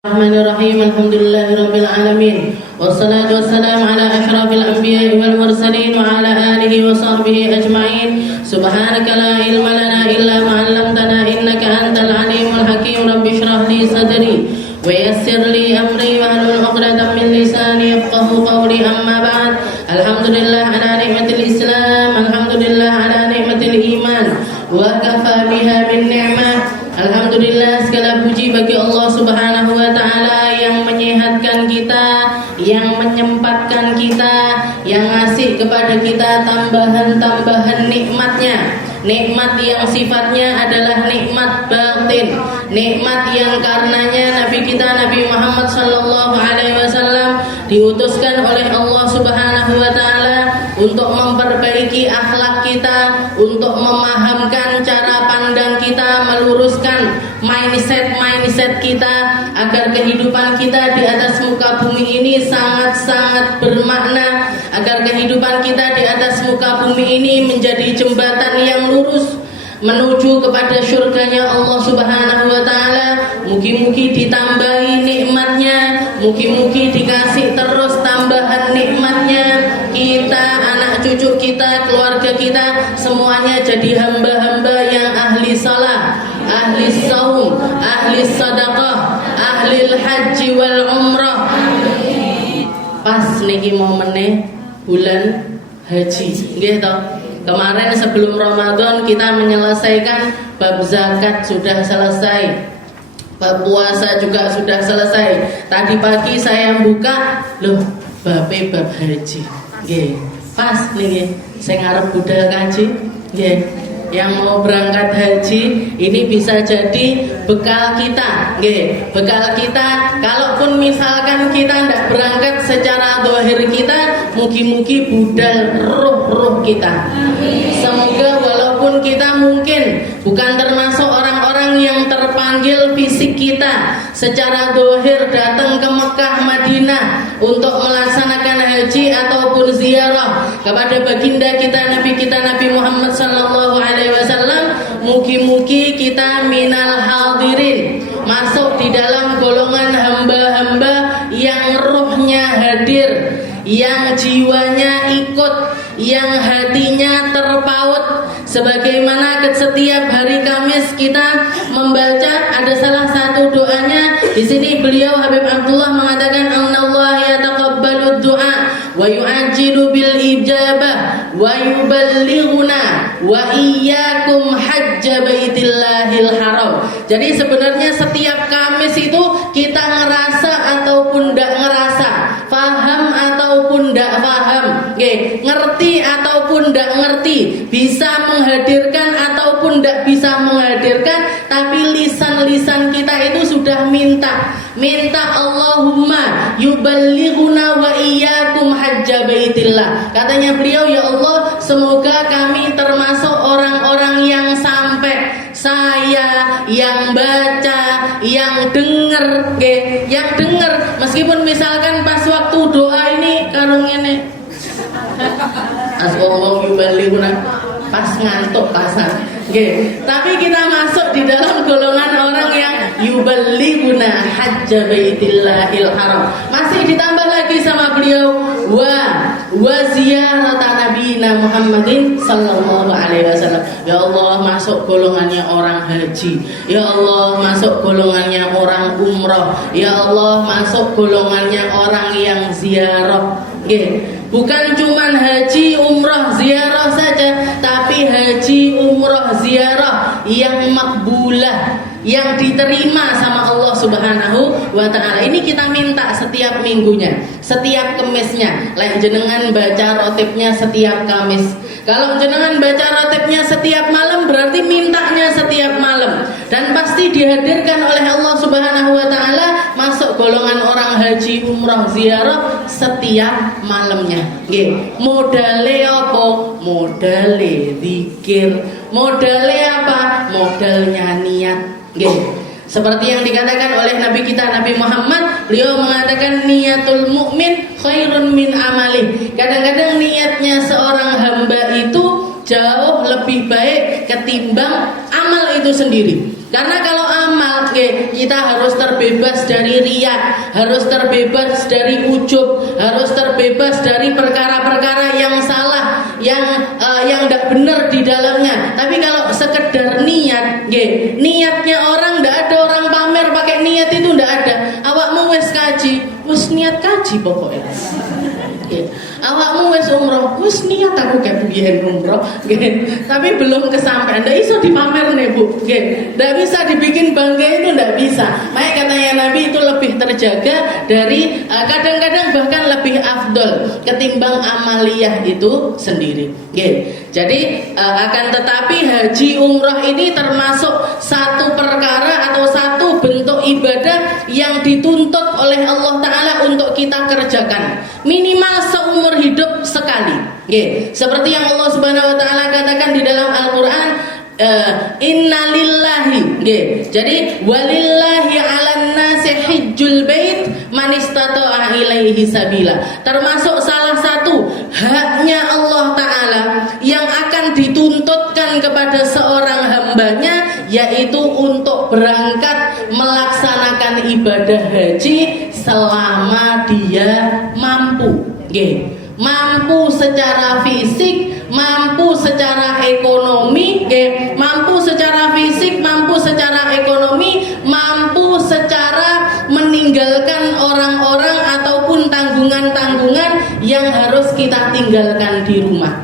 Bismillahirrahmanirrahim. Alhamdulillahirabbil alamin. Wassalatu wassalamu ala asyrafil anbiya'i wal mursalin wa ala alihi wa sahbihi ajma'in. Subhanaka la ilma lana illa ma 'allamtana innaka antal alimul hakim. Rabbi shrah li sadri wa yassir li amri wahlul 'uqdatam min lisani yafqahu qawli. Amma ba'd. Alhamdulillah ala ni'matil Islam, alhamdulillah ala ni'matil iman wa kafa biha min ni'mah. Alhamdulillah, segala puji bagi Allah Subhanahu wa ta'ala yang menyehatkan kita, yang menyempatkan kita, yang ngasih kepada kita tambahan-tambahan nikmatnya. Nikmat yang sifatnya adalah nikmat batin, nikmat yang karenanya Nabi kita Nabi Muhammad sallallahu alaihi wasallam diutuskan oleh Allah Subhanahu wa ta'ala untuk memperbaiki akhlak kita, untuk memahamkan cara pandang kita, meluruskan mindset kita agar kehidupan kita di atas muka bumi ini sangat-sangat bermakna, agar kehidupan kita di atas muka bumi ini menjadi jembatan yang lurus menuju kepada surganya Allah Subhanahu wa ta'ala. Mugi-mugi ditambahi nikmatnya, mugi-mugi dikasih terus tambahan nikmatnya. Kita, anak cucu kita, keluarga kita, semuanya jadi hamba-hamba yang ahli salat, ahli saum, ahli sadaqah, ahli haji wal umrah. Pas niki momennya bulan haji, nggih toh. Kemarin sebelum Ramadan kita menyelesaikan bab zakat sudah selesai, bab puasa juga sudah selesai. Tadi pagi saya buka, loh, bab haji. Nggih, pas niki saya ngarep budal kaji, nggih. Yang mau berangkat haji ini bisa jadi bekal kita, nggih. Bekal kita, kalaupun misalkan kita tidak berangkat secara zahir kita, mugi-mugi budal ruh kita. Semoga walaupun kita mungkin bukan termasuk orang-orang yang terpanggil fisik kita secara zahir datang ke Mekah Madinah untuk melaksanakan haji ataupun ziarah kepada baginda kita Nabi Muhammad sallallahu alaihi wasallam, mugi-mugi kita minal hadirin, masuk di dalam golongan hamba-hamba yang ruhnya hadir, yang jiwanya ikut, yang hatinya terpaut. Sebagaimana setiap hari Kamis kita membaca, ada salah satu doanya di sini beliau Habib Abdullah mengatakan Allah yataqabbalu du'a wa yu'ajjilu bil ijabah wa yuballighuna wa iyyakum hajja baitillahil haram. Jadi sebenarnya setiap Kamis itu kita ngerasa ataupun tidak ngerasa, paham ataupun tidak paham, ngerti ataupun tidak ngerti, bisa menghadirkan ataupun tidak bisa menghadirkan, tapi lisan-lisan kita itu sudah minta Allahumma yuballighuna wa iyyakum hajja baitillah. Katanya beliau, ya Allah, semoga kami termasuk orang-orang yang sampai, saya yang baca, yang dengar, yang dengar, meskipun misalkan pas waktu doa ini karung ini asbabullah yuballighuna pas ngantuk pasan, tapi kita masuk di dalam golongan orang yang yuballighuna hajja baitillahil haram. Masih ditambah lagi sama beliau wa ziyarata nabiyina Muhammadin sallallahu alaihi wasallam. Ya Allah, masuk golongannya orang haji. Ya Allah, masuk golongannya orang umrah. Ya Allah, masuk golongannya orang yang ziarah. Bukan cuman haji, umrah, ziarah saja, tapi haji, umrah, ziarah yang makbulah, yang diterima sama Allah Subhanahu wa ta'ala. Ini kita minta setiap minggunya, setiap Kemisnya. Like jenengan baca rotibnya setiap Kamis. Kalau jenengan baca rotibnya setiap malam, berarti mintanya setiap malam. Dan pasti dihadirkan oleh Allah Subhanahu wa ta'ala masuk golongan orang haji, umrah, ziarah setiap malamnya. Modale apa? Modale zikir. Modale apa? Modalnya niat. Seperti yang dikatakan oleh Nabi kita Nabi Muhammad, beliau mengatakan niatul mukmin khairun min amalih. Kadang-kadang niatnya seorang hamba itu jauh lebih baik ketimbang amal itu sendiri. Karena kalau amal kita harus terbebas dari riya, harus terbebas dari ujub, harus terbebas dari perkara-perkara yang salah, yang tidak benar di dalamnya. Tapi kalau sekedar niat, niatnya orang, tidak ada orang pamer pakai niat itu, tidak ada. Awakmu wis kaji, wis niat kaji pokoknya. Awakmu wis umroh, wis niat aku biyen umroh, tapi belum kesampaian. Ndak iso dipamer nih Bu, ndak bisa dibikin bangga, itu ndak bisa. Makanya katanya Nabi itu lebih terjaga dari kadang-kadang bahkan lebih afdol ketimbang amaliyah itu sendiri. Jadi akan tetapi haji umroh ini termasuk satu perkara atau satu bentuk ibadah yang dituntut oleh Allah Ta'ala untuk kita kerjakan minimal seumur hidup sekali. Seperti yang Allah Subhanahu Wa Ta'ala katakan di dalam Al-Quran, innalillahi, jadi walillahi 'alan nasi hijjul bait man istata'a ilaihi sabila. Termasuk salah satu haknya Allah Ta'ala yang akan dituntutkan kepada seorang hambanya, yaitu untuk berangkat melaksanakan ibadah haji selama dia mampu. Mampu secara fisik, mampu secara ekonomi, mampu secara fisik, mampu secara ekonomi, mampu secara meninggalkan orang-orang ataupun tanggungan-tanggungan yang harus kita tinggalkan di rumah.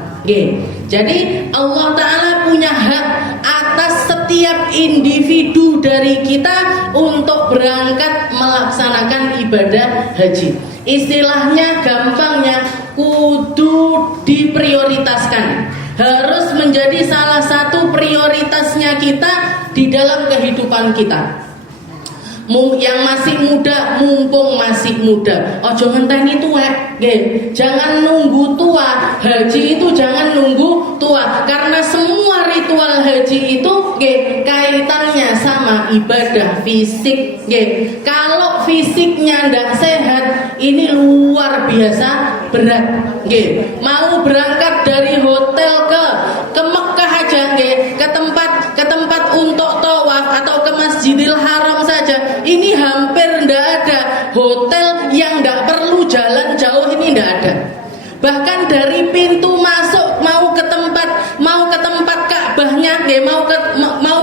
Jadi Allah Ta'ala punya hak atas setiap individu dari kita untuk berangkat melaksanakan ibadah haji. Istilahnya gampangnya, kudu diprioritaskan, harus menjadi salah satu prioritasnya kita di dalam kehidupan kita. Yang masih muda, mumpung masih muda, ojo ngenteni tuwek, jangan nunggu tua. Haji itu jangan nunggu tua, karena semua ritual haji itu kaitannya sama ibadah fisik. Kalau fisiknya ndak sehat, ini luar biasa berat. Mau berangkat dari hotel ke Mekah aja, ke tempat untuk tawaf atau ke Masjidil Haram saja, ini hampir ndak ada hotel yang ndak perlu jalan jauh, ini ndak ada. Bahkan dari pintu masuk mau ke tempat Ka'bahnya, mau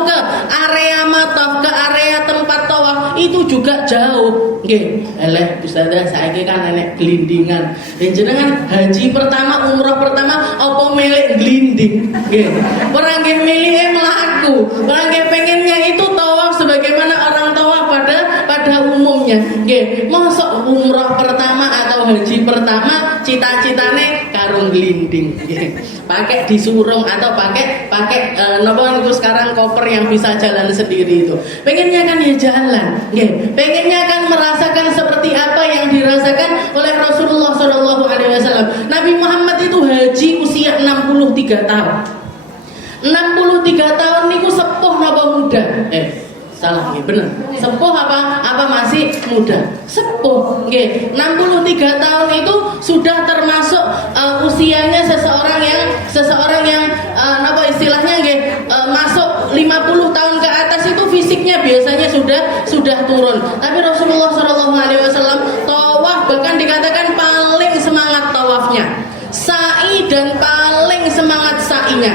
ke area mataf, ke area tempat tawaf, itu juga jauh. Ustazah saiki kan enek glindingan. Jenengan haji pertama, umroh pertama apa milik glinding? Ora nggih milih mlaku. Ora nggih pengennya itu tawaf sebagaimana orang tawaf pada umumnya. Mosok umroh pertama atau haji pertama cita-citane karung glinding. Pakai disurung atau pakai napa niku sekarang koper yang bisa jalan sendiri itu. Pengennya kan ya jalan. Pengennya kan merasakan seperti apa yang dirasakan oleh Rasulullah SAW. Nabi Muhammad itu haji usia 63 tahun. 63 tahun niku sepuh napa muda? Salah bener. Sepuh apa masih muda? Sepuh. 63 tahun itu sudah termasuk usianya seseorang yang apa istilahnya masuk 50 tahun ke atas itu fisiknya biasanya sudah turun. Tapi Rasulullah SAW tawaf bahkan dikatakan paling semangat tawafnya, sa'i dan paling semangat sa'inya.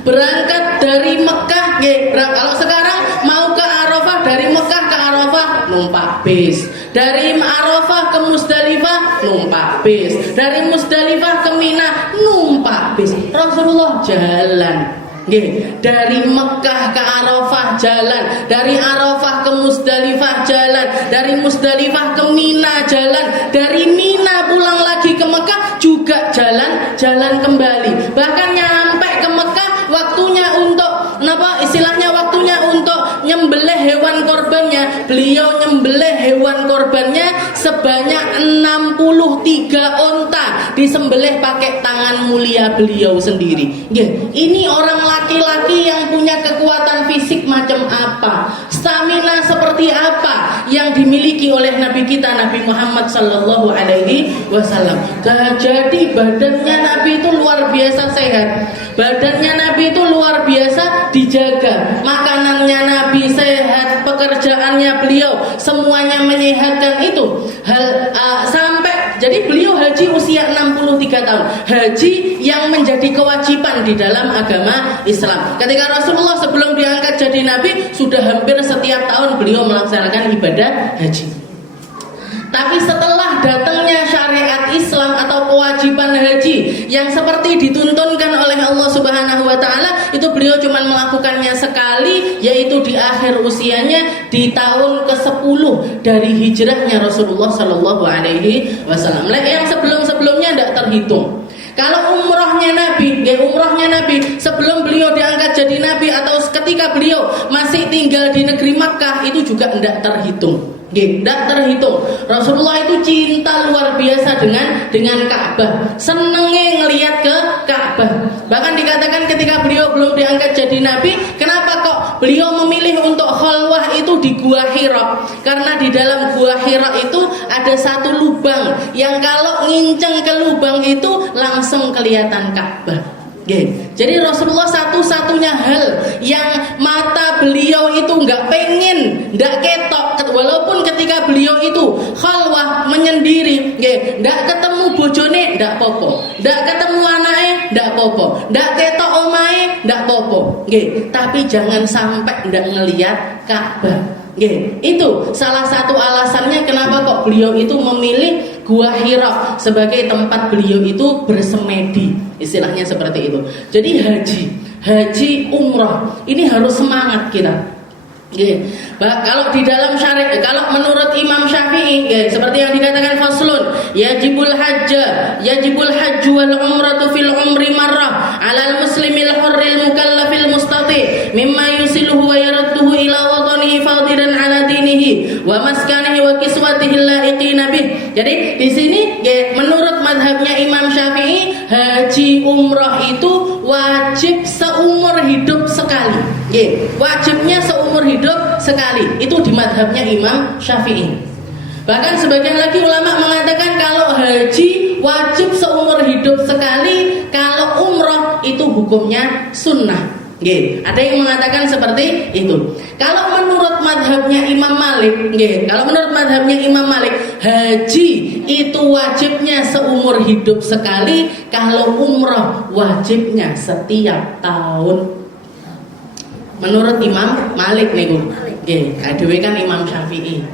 Berangkat dari Mekah, kalau sekarang mau ke Arafah, dari Mekah ke Arafah numpak bis, dari Arafah ke Musdalifah numpak bis, dari Musdalifah ke Mina numpak bis. Rasulullah jalan. Dari Mekah ke Arafah jalan, dari Arafah ke Musdalifah jalan, dari Musdalifah ke Mina jalan, dari Mina pulang lagi ke Mekah juga jalan kembali. Bahkan nyampe ke Mekah waktunya untuk waktunya untuk nyembelih hewan korbannya. Beliau nyembelih hewan korbannya sebanyak 63 onta, disembelih pakai tangan mulia beliau sendiri. Ini orang laki-laki yang punya kekuatan fisik macam apa, stamina seperti apa yang dimiliki oleh Nabi kita Nabi Muhammad sallallahu alaihi wasallam. Jadi badannya Nabi itu luar biasa sehat. Badannya Nabi itu luar biasa dijaga. Makanannya Nabi sehat, pekerjaannya beliau semuanya menyehatkan itu. Sampai jadi beliau haji usia 63 tahun. Haji yang menjadi kewajiban di dalam agama Islam. Ketika Rasulullah sebelum diangkat jadi nabi sudah hampir setiap tahun beliau melaksanakan ibadah haji. Tapi setelah datangnya syariat Islam atau kewajiban haji yang seperti dituntunkan oleh Allah Subhanahu wa taala, itu beliau cuma melakukannya sekali, yaitu di akhir usianya di tahun ke-10 dari hijrahnya Rasulullah sallallahu alaihi wasallam. Yang sebelum-sebelumnya tidak terhitung. Kalau umrohnya Nabi sebelum beliau diangkat jadi Nabi atau ketika beliau masih tinggal di negeri Makkah itu juga tidak terhitung. Tidak terhitung. Rasulullah itu cinta luar biasa dengan Ka'bah, senengnya ngelihat ke Ka'bah. Bahkan dikatakan ketika beliau belum diangkat jadi Nabi, kenapa kok beliau memilih untuk khalwah itu di Gua Hira? Karena di dalam Gua Hira itu ada satu lubang yang kalau nginceng ke lubang itu langsung kelihatan Ka'bah. Jadi Rasulullah satu-satunya hal yang mata beliau itu nggak pengen, nggak ketok, walaupun ketika beliau itu khalwah menyendiri, nggak ketemu bojone, nggak popo, nggak ketemu anaknya, nggak popo, nggak ketok omae, nggak popo, tapi jangan sampai nggak ngelihat Ka'bah. Itu salah satu alasannya kenapa kok beliau itu memilih Gua Hira sebagai tempat beliau itu bersemedi, istilahnya seperti itu. Jadi haji umrah ini harus semangat kita. Kalau di dalam syariat, kalau menurut Imam Syafi'i, seperti yang dikatakan faslun, yajibul hajju wal umratu fil umri marrah 'alal muslimil hurril mukallafil mustati mimma yusiluhu wa yaradduhu ila watanihi fadilan 'ala dinihi wa maskanihi wa kiswatihi laiqina bih. Jadi di sini menurut mazhabnya Imam Syafi'i, haji umrah itu wajib seumur hidup sekali. Wajibnya seumur hidup sekali. Itu di mazhabnya Imam Syafi'i. Bahkan sebagian lagi ulama mengatakan kalau haji wajib seumur hidup sekali, kalau umrah itu hukumnya sunnah. Ada yang mengatakan seperti itu. Kalau menurut mazhabnya Imam Malik, haji itu wajibnya seumur hidup sekali, kalau umrah wajibnya setiap tahun. Menurut Imam Malik nih Bu, adewe kan Imam Syafi'i.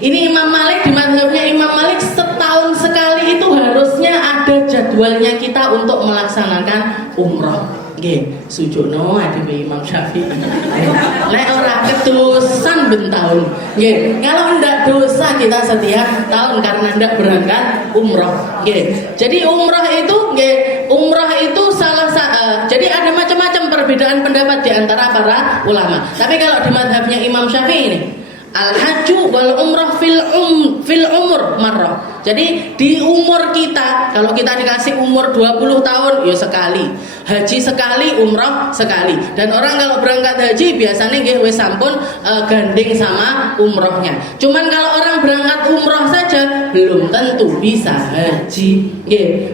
Ini Imam Malik, di mazhabnya Imam Malik setahun sekali itu harusnya ada jadwalnya kita untuk melaksanakan umrah. Sujono adewe Imam Syafi'i. Lek ora ketusan ben tahun. Kalau ndak dosa kita setiap tahun karena ndak berangkat umrah. Jadi umrah itu jadi ada macam-macam perbedaan pendapat di antara para ulama. Tapi kalau di mazhabnya Imam Syafi'i ini, al-hajju wal umrah fil umur marrah. Jadi di umur kita, kalau kita dikasih umur 20 tahun ya sekali. Haji sekali, umrah sekali. Dan orang kalau berangkat haji biasanya wis sampun gandeng sama umrohnya. Cuman kalau orang berangkat umrah saja belum tentu bisa haji.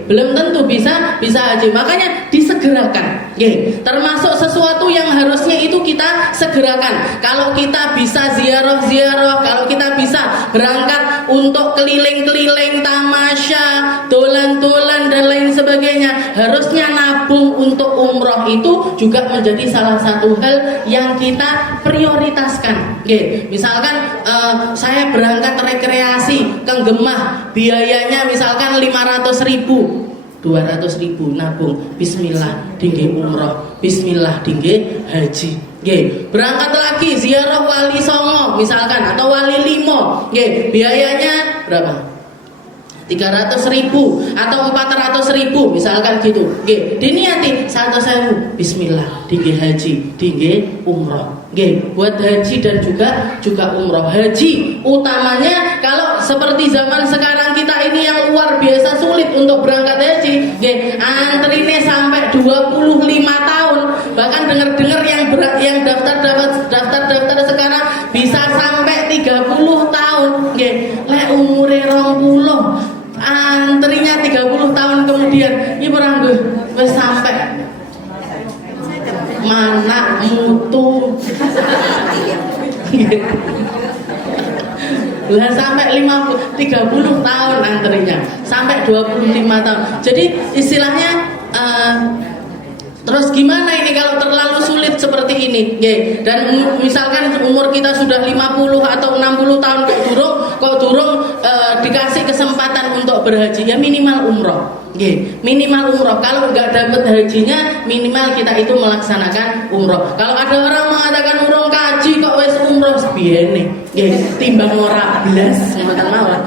Belum tentu bisa haji. Makanya disegerakan. Termasuk sesuatu yang harusnya itu kita segerakan. Kalau kita bisa ziarah, kalau kita bisa berangkat untuk keliling-keliling, tamasya, dolan-dolan dan lain sebagainya, harusnya nabung untuk umroh itu juga menjadi salah satu hal yang kita prioritaskan. Misalkan saya berangkat rekreasi ke Gemah, biayanya misalkan 500.000, 200.000 nabung, bismillah dingge umroh, bismillah dingge haji. Berangkat lagi ziarah Wali Songo misalkan atau Wali Limo, biayanya berapa? 300.000 atau 400.000 misalkan gitu. Diniati 100.000, bismillah dingge haji, dingge umroh. Buat haji dan juga umroh. Haji utamanya kalau seperti zaman sekarang kita ini yang luar biasa sulit untuk berangkat haji, antrine sampai 25 tahun. Bahkan dengar-dengar yang daftar sekarang bisa sampai 30 tahun. Lek umure 20, antrinya 30 tahun kemudian ini orang gue sampai mana mutu. sampai 30 tahun antrinya, sampai 25 tahun. Jadi istilahnya terus gimana ini kalau terlalu sulit seperti ini? Dan misalkan umur kita sudah 50 atau 60 tahun kok durung dikasih kesempatan untuk berhaji, ya minimal umroh. Minimal umroh. Kalau nggak dapat hajinya, minimal kita itu melaksanakan umroh. Kalau ada orang mengatakan urung kaji kok wes umroh sebiene, timbang ora blas ngoten mawon.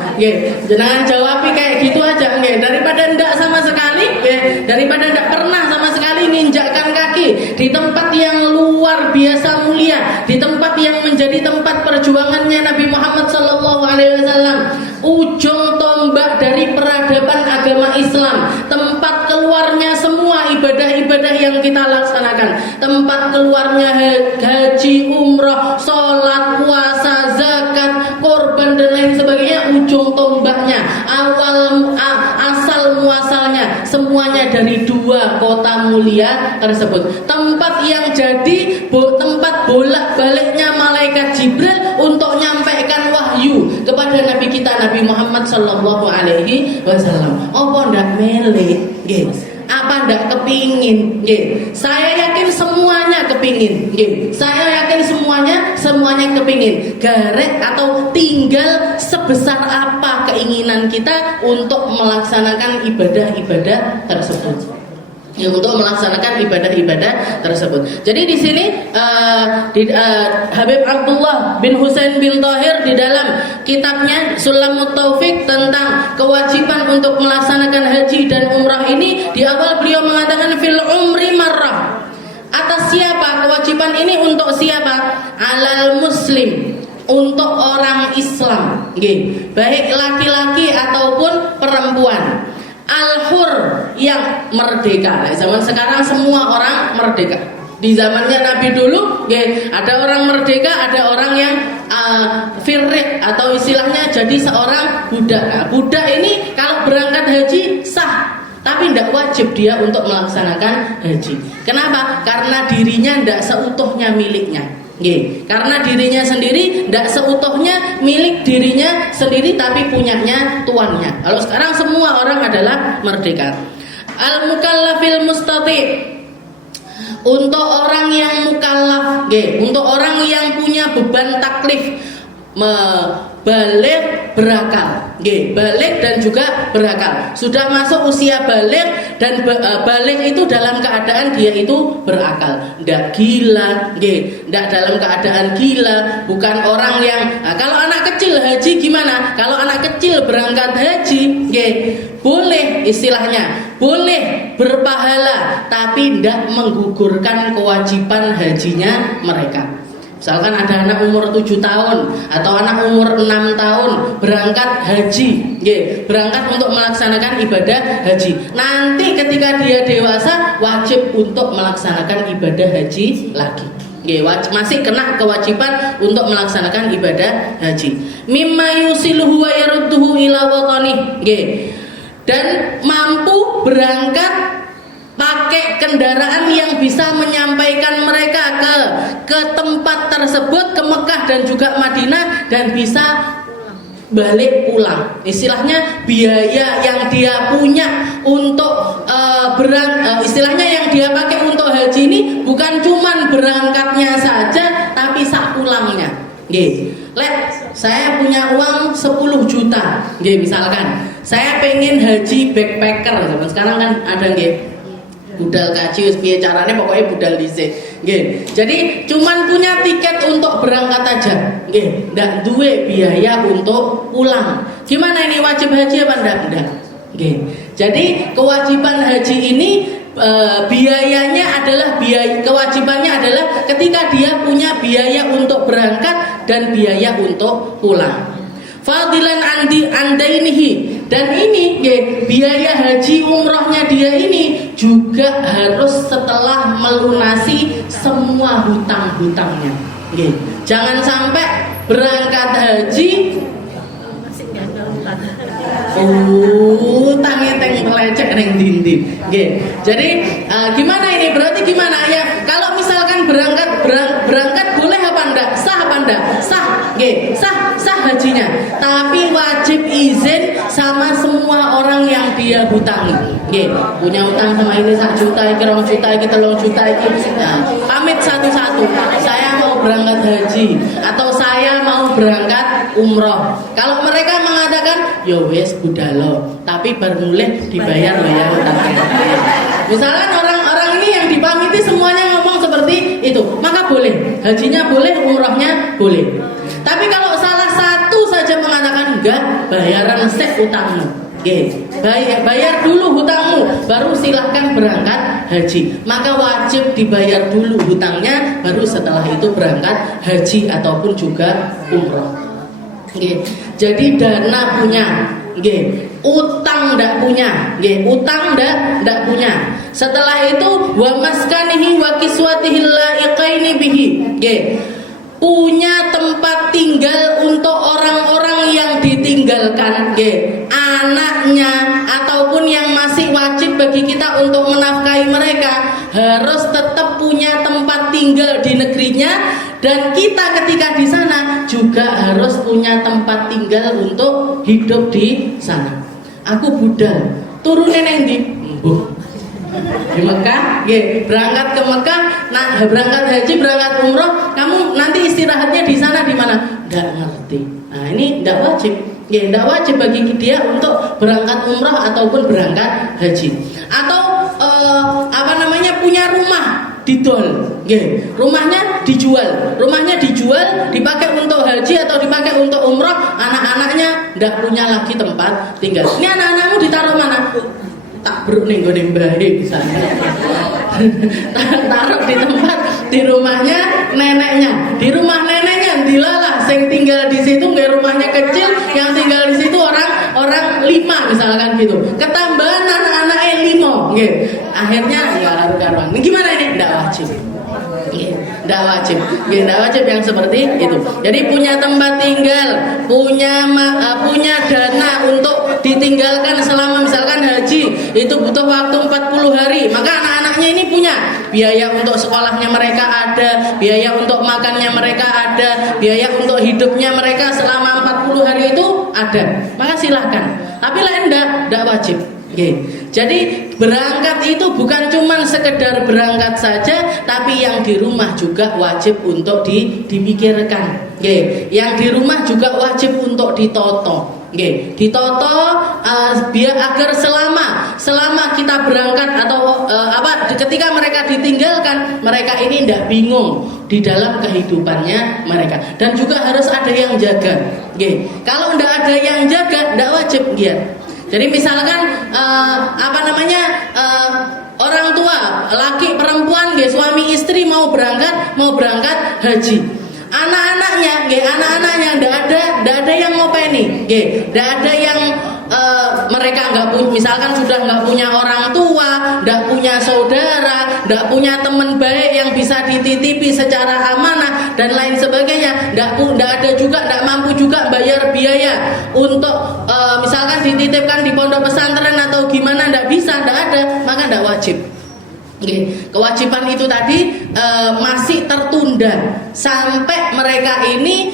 Jangan jawab kayak gitu aja, daripada ndak sama sekali, daripada ndak pernah sama sekali menginjakkan kaki di tempat yang luar biasa mulia, di tempat yang menjadi tempat perjuangannya Nabi Muhammad SAW, ujung tombak dari peradaban agama Islam, tempat keluarnya semua ibadah-ibadah yang kita laksanakan, tempat keluarnya haji, umroh, sholat, puasa, zakat, korban dan lain sebagainya, ujung tombaknya, asal muasalnya semuanya dari dua kota mulia tersebut. Tempat yang jadi tempat bolak-baliknya malaikat Jibril untuk nyampaikan wahyu kepada Nabi kita Nabi Muhammad sallallahu alaihi wasallam. Apa ndak milih? Apa ndak kepingin? Saya yakin semuanya kepingin. Saya yakin semuanya kepingin. Garek atau tinggal sebesar apa keinginan kita untuk melaksanakan ibadah-ibadah tersebut. Untuk melaksanakan ibadah-ibadah tersebut. Jadi di sini Habib Abdullah bin Husain bin Thahir di dalam kitabnya Sulamut Taufik tentang kewajiban untuk melaksanakan haji dan umrah ini, di awal beliau mengatakan fil umri marrah. Atas siapa kewajiban ini? Untuk siapa? Alal muslim, untuk orang Islam, baik laki-laki ataupun perempuan. Al-hur, yang merdeka. Nah, zaman sekarang semua orang merdeka. Di zamannya Nabi dulu, ada orang merdeka, ada orang yang firriq atau istilahnya jadi seorang budak. Nah, budak ini kalau berangkat haji sah, tapi tidak wajib dia untuk melaksanakan haji. Kenapa? Karena dirinya tidak seutuhnya miliknya. Karena dirinya sendiri tidak seutuhnya milik dirinya sendiri, tapi punyanya tuannya. Kalau sekarang semua orang adalah merdeka. Al-mukallafil mustati, untuk orang yang mukallaf, untuk orang yang punya beban taklif, balik berakal, balik dan juga berakal. Sudah masuk usia balik, dan balik itu dalam keadaan dia itu berakal, tidak gila, tidak dalam keadaan gila, bukan orang yang kalau anak kecil haji gimana? Kalau anak kecil berangkat haji, boleh istilahnya, boleh berpahala, tapi tidak menggugurkan kewajiban hajinya mereka. Misalkan ada anak umur 7 tahun atau anak umur 6 tahun berangkat haji, berangkat untuk melaksanakan ibadah haji. Nanti ketika dia dewasa wajib untuk melaksanakan ibadah haji lagi. Masih kena kewajiban untuk melaksanakan ibadah haji. Mimma yusiluhu wa yarudduhu ila watani. Dan mampu berangkat pakai kendaraan yang bisa menyampaikan mereka ke tempat tersebut, ke Mekah dan juga Madinah, dan bisa balik pulang. Istilahnya biaya yang dia punya untuk istilahnya yang dia pakai untuk haji ini bukan cuman berangkatnya saja, tapi sak pulangnya. Saya punya uang 10 juta, misalkan saya pengen haji backpacker. Sekarang kan ada budal kaji wis piye carane, pokoknya budal dhisik. Jadi cuman punya tiket untuk berangkat aja. Ndak duwe biaya untuk pulang. Gimana ini, wajib haji apa ndak? Jadi kewajiban haji ini biayanya adalah kewajibannya adalah ketika dia punya biaya untuk berangkat dan biaya untuk pulang. Fadilan andainihi, dan ini biaya haji umrohnya dia ini juga harus setelah melunasi semua hutang-hutangnya. Jangan sampai berangkat haji utangnya teng melecek neng dinding. Jadi gimana ini? Berarti gimana ya? Kalau misalkan berangkat boleh apa enggak? Sah apa enggak? Sah. Sah hajinya, tapi wajib izin sama semua orang yang dia hutangi. Punya utang sama ini 1 juta, ini 2 juta, ini 3 juta, nah, pamit satu-satu. Saya mau berangkat haji atau saya mau berangkat umroh. Kalau mereka mengatakan, ya wes budalo, tapi bermulai dibayar utangnya. Misalkan orang-orang ini yang dipamiti semuanya ngomong seperti itu, maka boleh, hajinya boleh, umrohnya boleh. Tapi kalau salah satu saja mengatakan enggak, bayaran sek utangmu. Bayar dulu hutangmu, baru silahkan berangkat haji. Maka wajib dibayar dulu hutangnya, baru setelah itu berangkat haji ataupun juga umroh. Jadi dana punya, utang ndak punya, utang ndak punya. Setelah itu wa maskanihi wa kiswatihi laiqaini bihi, punya tempat tinggal untuk orang-orang yang ditinggalkan, anaknya ataupun yang masih wajib bagi kita untuk menafkahi mereka harus tetap punya tempat tinggal di negerinya, dan kita ketika di sana juga harus punya tempat tinggal untuk hidup di sana. Aku budal, turunin yang di Mekah, berangkat ke Mekah, nah berangkat haji, berangkat umroh, kamu nanti istirahatnya di sana di mana? Nggak ngerti. Nah ini nggak wajib, nggak wajib bagi dia untuk berangkat umroh ataupun berangkat haji. Atau punya rumah didol, rumahnya dijual, dipakai untuk haji atau dipakai untuk umroh, anak-anaknya nggak punya lagi tempat tinggal. Ini anak-anakmu ditaruh mana? Tak beruk nih gue baik sana. Taruh di tempat di rumahnya neneknya. Di rumah neneknya dilalah sing tinggal di situ nggak, rumahnya kecil, yang tinggal di situ orang 5 misalkan gitu. Ketambahan anak-anaknya 5, akhirnya ya karuan. Ini gimana ini? Nggak wajib. Nggak wajib yang seperti itu. Jadi punya tempat tinggal, punya dana untuk ditinggalkan selama misalkan haji itu butuh waktu 40 hari, maka anak-anaknya ini punya biaya untuk sekolahnya mereka ada, biaya untuk makannya mereka ada, biaya untuk hidupnya mereka selama 40 hari itu ada, maka silahkan. Tapi lain enggak wajib. Jadi berangkat itu bukan cuma sekedar berangkat saja, tapi yang di rumah juga wajib untuk dipikirkan. Yang di rumah juga wajib untuk ditoto. Biar agar selama kita berangkat atau ketika mereka ditinggalkan, mereka ini tidak bingung di dalam kehidupannya mereka, dan juga harus ada yang jaga. Kalau tidak ada yang jaga, tidak wajib. Jadi misalkan orang tua, laki perempuan, suami istri mau berangkat haji. Anak-anaknya enggak ada yang ngopeni, enggak ada yang mereka enggak punya, misalkan sudah enggak punya orang tua, enggak punya saudara, enggak punya teman baik yang bisa dititipi secara amanah dan lain sebagainya, enggak ada juga, enggak mampu juga bayar biaya untuk misalkan dititipkan di pondok pesantren atau gimana, enggak bisa, enggak ada, maka enggak wajib. Kewajiban itu tadi masih tertunda sampai mereka ini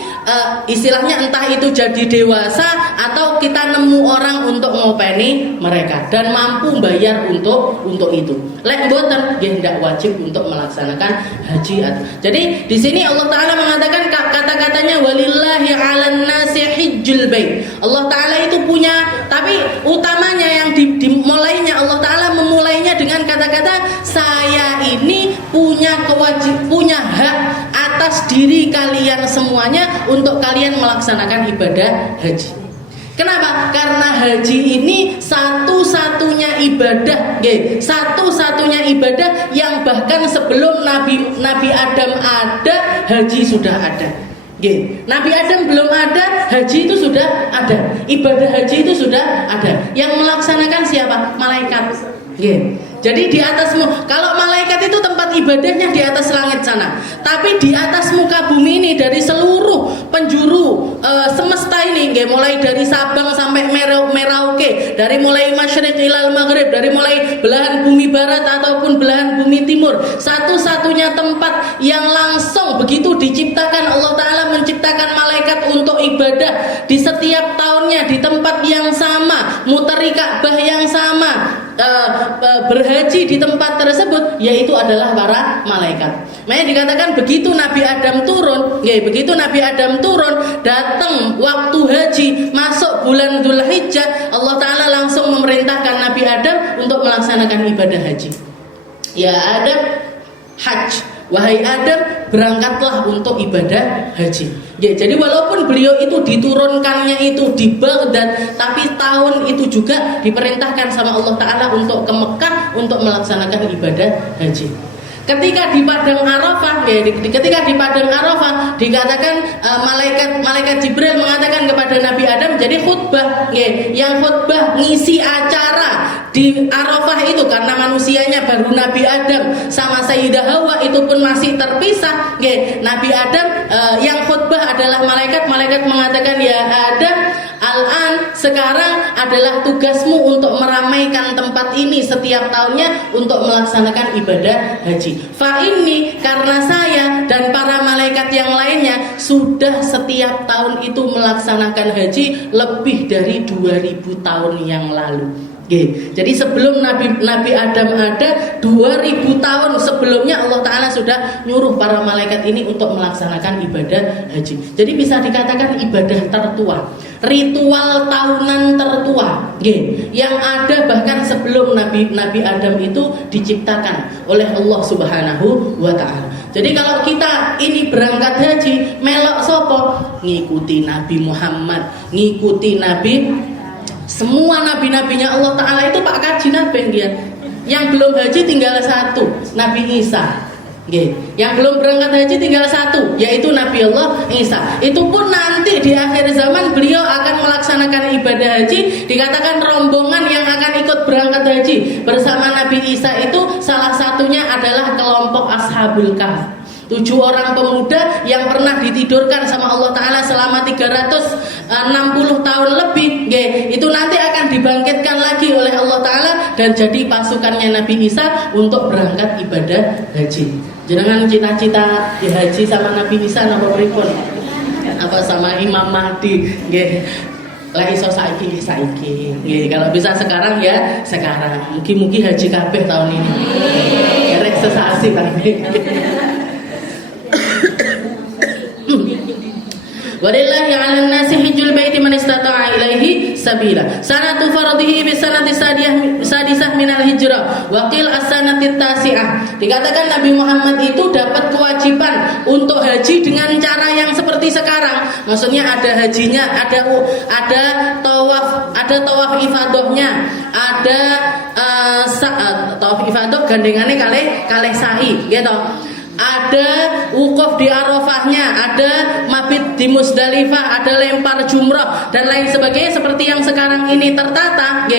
istilahnya entah itu jadi dewasa atau kita nemu orang untuk ngopeni mereka dan mampu bayar untuk itu. Lek mboten nggih ndak wajib untuk melaksanakan haji. Jadi di sini Allah Taala mengatakan kata-katanya walillahi 'alan nasi hijjul bait. Allah Taala itu punya, tapi utamanya yang dimulainya Allah Taala memulainya dengan kata-kata saya ini punya hak atas diri kalian semuanya untuk kalian melaksanakan ibadah haji. Kenapa? Karena haji ini satu-satunya ibadah, satu-satunya ibadah yang bahkan sebelum Nabi Adam ada, haji sudah ada. Nabi Adam belum ada, haji itu sudah ada. Ibadah haji itu sudah ada. Yang melaksanakan siapa? Malaikat. Jadi di atasmu, kalau malaikat itu tempat ibadahnya di atas langit sana, tapi di atas muka bumi ini dari seluruh penjuru semesta ini, mulai dari Sabang sampai Merauke, dari mulai Masyriq ilal Maghrib, dari mulai belahan bumi barat ataupun belahan bumi timur, satu-satunya tempat yang langsung begitu diciptakan Allah Ta'ala menciptakan malaikat berniat untuk ibadah di setiap tahunnya di tempat yang sama, muteri Ka'bah yang sama, berhaji di tempat tersebut, yaitu adalah para malaikat. Makanya dikatakan begitu Nabi Adam turun, datang waktu haji, masuk bulan Dzulhijjah, Allah Ta'ala langsung memerintahkan Nabi Adam untuk melaksanakan ibadah haji. Ya Adam, hajj, wahai Adam, berangkatlah untuk ibadah haji. Ya, jadi walaupun beliau itu diturunkannya itu di Baghdad, tapi tahun itu juga diperintahkan sama Allah Ta'ala untuk ke Mekah untuk melaksanakan ibadah haji. Ketika di padang Arafah, ketika di padang Arafah dikatakan malaikat Jibril mengatakan kepada Nabi Adam, jadi khutbah, yang khutbah ngisi acara di Arafah itu karena manusianya baru Nabi Adam sama Sayyidah Hawa itu pun masih terpisah. Nabi Adam yang khutbah adalah malaikat mengatakan, ya Adam, al-an, sekarang adalah tugasmu untuk meramaikan tempat ini setiap tahunnya untuk melaksanakan ibadah haji. Fa ini, karena saya dan para malaikat yang lainnya sudah setiap tahun itu melaksanakan haji lebih dari 2000 tahun yang lalu. Jadi sebelum Nabi Adam ada, 2000 tahun sebelumnya Allah Ta'ala sudah nyuruh para malaikat ini untuk melaksanakan ibadah haji. Jadi bisa dikatakan ibadah tertua, ritual tahunan tertua, yang ada bahkan sebelum Nabi Adam itu diciptakan oleh Allah Subhanahu wa Ta'ala. Jadi kalau kita ini berangkat haji, melok sopo, ngikuti Nabi Muhammad, ngikuti Nabi, semua nabi-nabinya Allah Ta'ala itu Pak Kaji Nabi dia. Yang belum haji tinggal satu, Nabi Isa. Yang belum berangkat haji tinggal satu, yaitu Nabi Allah Isa. Itu pun nanti di akhir zaman beliau akan melaksanakan ibadah haji. Dikatakan rombongan yang akan ikut berangkat haji bersama Nabi Isa itu salah satunya adalah kelompok Ashabul Kahf. 7 orang pemuda yang pernah ditidurkan sama Allah Ta'ala selama 360 tahun lebih, itu nanti akan dibangkitkan lagi oleh Allah Ta'ala dan jadi pasukannya Nabi Isa untuk berangkat ibadah haji. Jangan cita-cita di haji sama Nabi Isa napa pripun? Apa sama Imam Mahdi? Lah iso saiki. Kalau bisa sekarang ya sekarang. Mugi-mugi haji kabeh tahun ini. Erek sesasi tapi. Walillahi 'alan nasi hijjul baiti man istata'a ilaihi sabila. Sanatu fardhihi bi sanati sadisah minal hijrah wa qil as-sanati tasi'ah. Dikatakan Nabi Muhammad itu dapat kewajiban untuk haji dengan cara yang seperti sekarang. Maksudnya ada hajinya, ada tawaf ifadahnya, ada tawaf ifadah gandengane kalih sa'i, gitu. Ada wukuf di Arafahnya, ada mabit di Musdalifah, ada lempar jumrah dan lain sebagainya seperti yang sekarang ini tertata.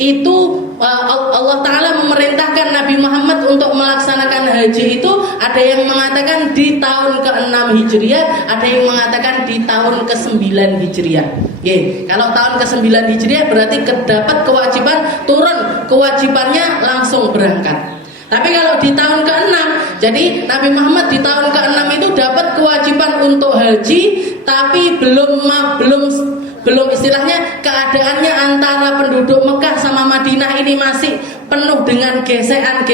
Itu Allah Ta'ala memerintahkan Nabi Muhammad untuk melaksanakan haji itu. Ada yang mengatakan di tahun ke-6 Hijriah, ada yang mengatakan di tahun ke-9 Hijriah. Kalau tahun ke-9 Hijriah berarti dapat kewajiban, turun kewajibannya langsung berangkat. Tapi kalau di tahun ke-6, jadi Nabi Muhammad di tahun ke-6 itu dapat kewajiban untuk haji, tapi belum istilahnya keadaannya antara penduduk Mekah sama Madinah ini masih penuh dengan gesekan,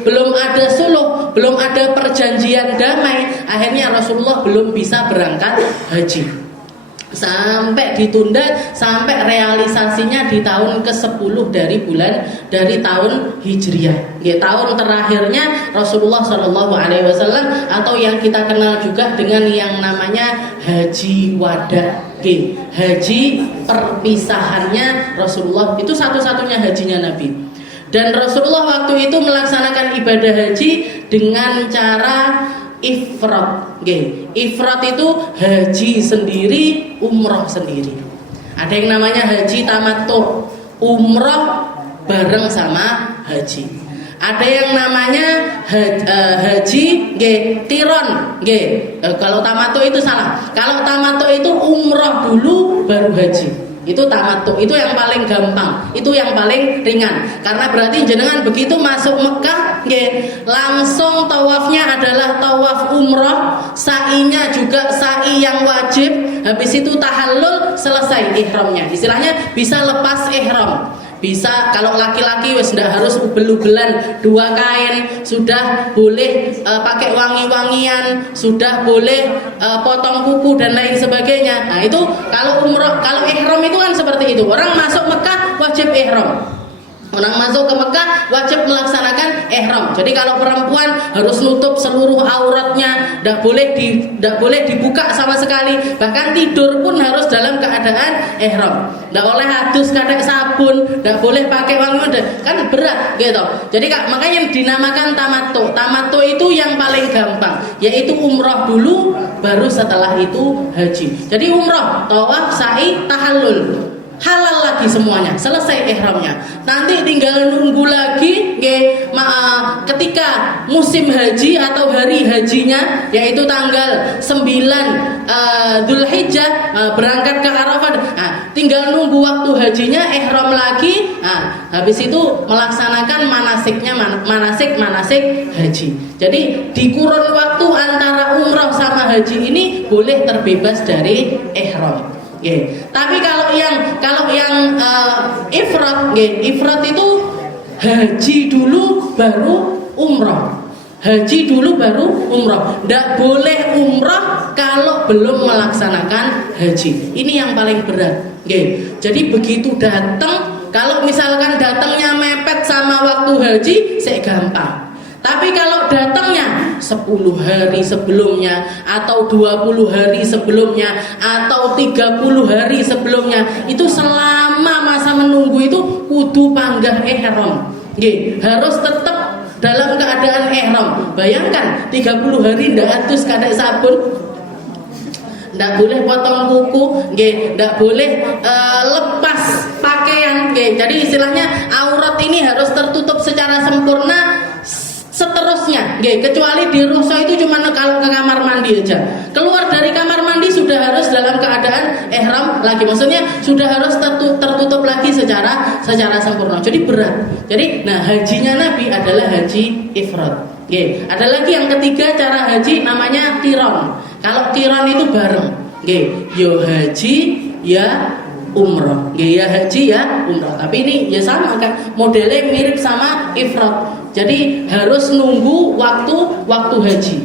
belum ada suluh, belum ada perjanjian damai. Akhirnya Rasulullah belum bisa berangkat haji. Sampai ditunda, sampai realisasinya di tahun ke-10 dari tahun Hijriah. Tahun terakhirnya Rasulullah SAW, atau yang kita kenal juga dengan yang namanya Haji Wada. Haji perpisahannya Rasulullah, itu satu-satunya hajinya Nabi. Dan Rasulullah waktu itu melaksanakan ibadah haji dengan cara ifrat. Ifrat itu haji sendiri, umroh sendiri. Ada yang namanya haji tamattu, umroh bareng sama haji. Ada yang namanya haji qiron. Kalau tamattu itu salah. Kalau tamattu itu umroh dulu baru haji. Itu tamattu, itu yang paling gampang, itu yang paling ringan. Karena berarti jenengan begitu masuk Mekah, langsung tawafnya adalah tawaf umroh, sa'inya juga sa'i yang wajib. Habis itu tahallul, selesai ihramnya. Istilahnya bisa lepas ihram. Bisa kalau laki-laki wes ndak harus ubel-ubelan 2 kain, sudah boleh pakai wangi-wangian, sudah boleh potong kuku dan lain sebagainya. Nah, itu kalau umroh, kalau ihram itu kan seperti itu. Orang masuk Mekah wajib ihram. Orang masuk ke Mekah wajib melaksanakan ihram. Jadi kalau perempuan harus nutup seluruh auratnya, tidak boleh dibuka sama sekali. Bahkan tidur pun harus dalam keadaan ihram. Tidak boleh hadus pakai sabun, tidak boleh pakai wangi, kan berat gitu. Jadi makanya dinamakan tamattu. Tamattu itu yang paling gampang, yaitu umroh dulu, baru setelah itu haji. Jadi umroh, tawaf, sa'i, tahallul. Halal lagi semuanya, selesai ihramnya. Nanti tinggal nunggu lagi ketika musim haji atau hari hajinya, yaitu tanggal 9 Dzulhijjah, berangkat ke Arafah. Nah, tinggal nunggu waktu hajinya, ihram lagi. Nah, habis itu melaksanakan manasik haji. Jadi di kurun waktu antara umrah sama haji ini boleh terbebas dari ihram. Tapi kalau yang ifrat, ifrat itu haji dulu baru umrah. Haji dulu baru umrah. Tidak boleh umrah kalau belum melaksanakan haji. Ini yang paling berat. Jadi begitu datang, kalau misalkan datangnya mepet sama waktu haji, saya gampang. Tapi kalau datangnya 10 hari sebelumnya, atau 20 hari sebelumnya, atau 30 hari sebelumnya, itu selama masa menunggu itu kudu panggah ihram. Harus tetap dalam keadaan ihram. Bayangkan 30 hari ndak adus kadek sabun, ndak boleh potong kuku, ndak boleh lepas pakaian. Jadi istilahnya aurat ini harus tertutup secara sempurna. Seterusnya, kecuali di rukhsah itu cuma kalau ke kamar mandi aja. Keluar dari kamar mandi sudah harus dalam keadaan ihram lagi. Maksudnya sudah harus tertutup lagi secara sempurna. Jadi berat. Jadi, hajinya Nabi adalah haji ifrad. Ada lagi yang ketiga cara haji namanya qiran. Kalau qiran itu bareng. Yo haji ya umroh. Ya haji ya umroh. Tapi ini ya sama kan, modelnya mirip sama ifrad. Jadi harus nunggu waktu haji,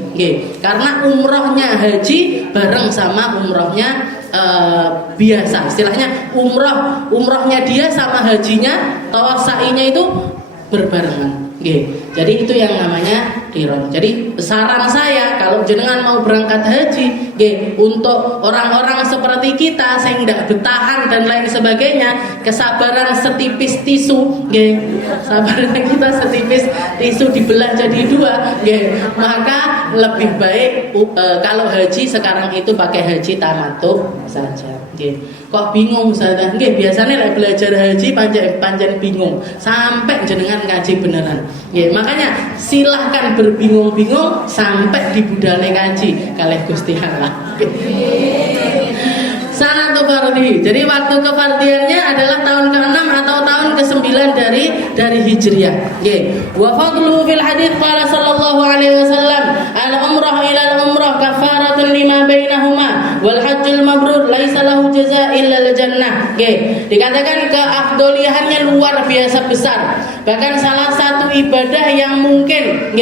karena umrohnya haji bareng sama umrohnya biasa. Istilahnya umrohnya dia sama hajinya, tawaf sa'inya itu berbarengan. Jadi itu yang namanya qiran. Jadi saran saya kalau jenengan mau berangkat haji, untuk orang-orang seperti kita yang tidak bertahan dan lain sebagainya, kesabaran setipis tisu, sabaran kita setipis tisu dibelah jadi 2, maka lebih baik kalau haji sekarang itu pakai haji tamattu saja. Kok bingung Ustazah? Biasanya lek belajar haji panjang bingung sampai jenengan ngaji beneran. Makanya silahkan berbingung-bingung sampai di budale ngaji kalih Gusti Allah. Sanatu fardhi. Jadi waktu kefardiannya adalah tahun ke-6 atau tahun ke-9 dari Hijriah. Wa fadlu fil hadits qala sallallahu alaihi wasallam, al-umrah ila al-umrah kafaratun lima bainahuma wal hajjul mabrur laisa lahu jazaa illa al-jannah. Dikatakan keafdoliannya luar biasa besar. Bahkan salah satu ibadah yang mungkin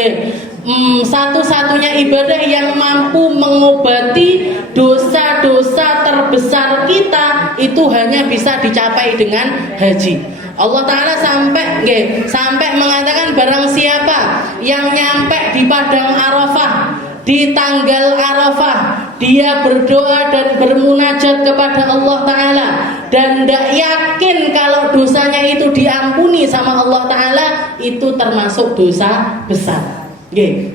satu-satunya ibadah yang mampu mengobati dosa-dosa terbesar kita itu hanya bisa dicapai dengan haji. Allah Ta'ala sampai mengatakan barang siapa yang nyampe di padang Arafah, di tanggal Arafah, dia berdoa dan bermunajat kepada Allah Ta'ala dan tidak yakin kalau dosanya itu diampuni sama Allah Ta'ala, itu termasuk dosa besar.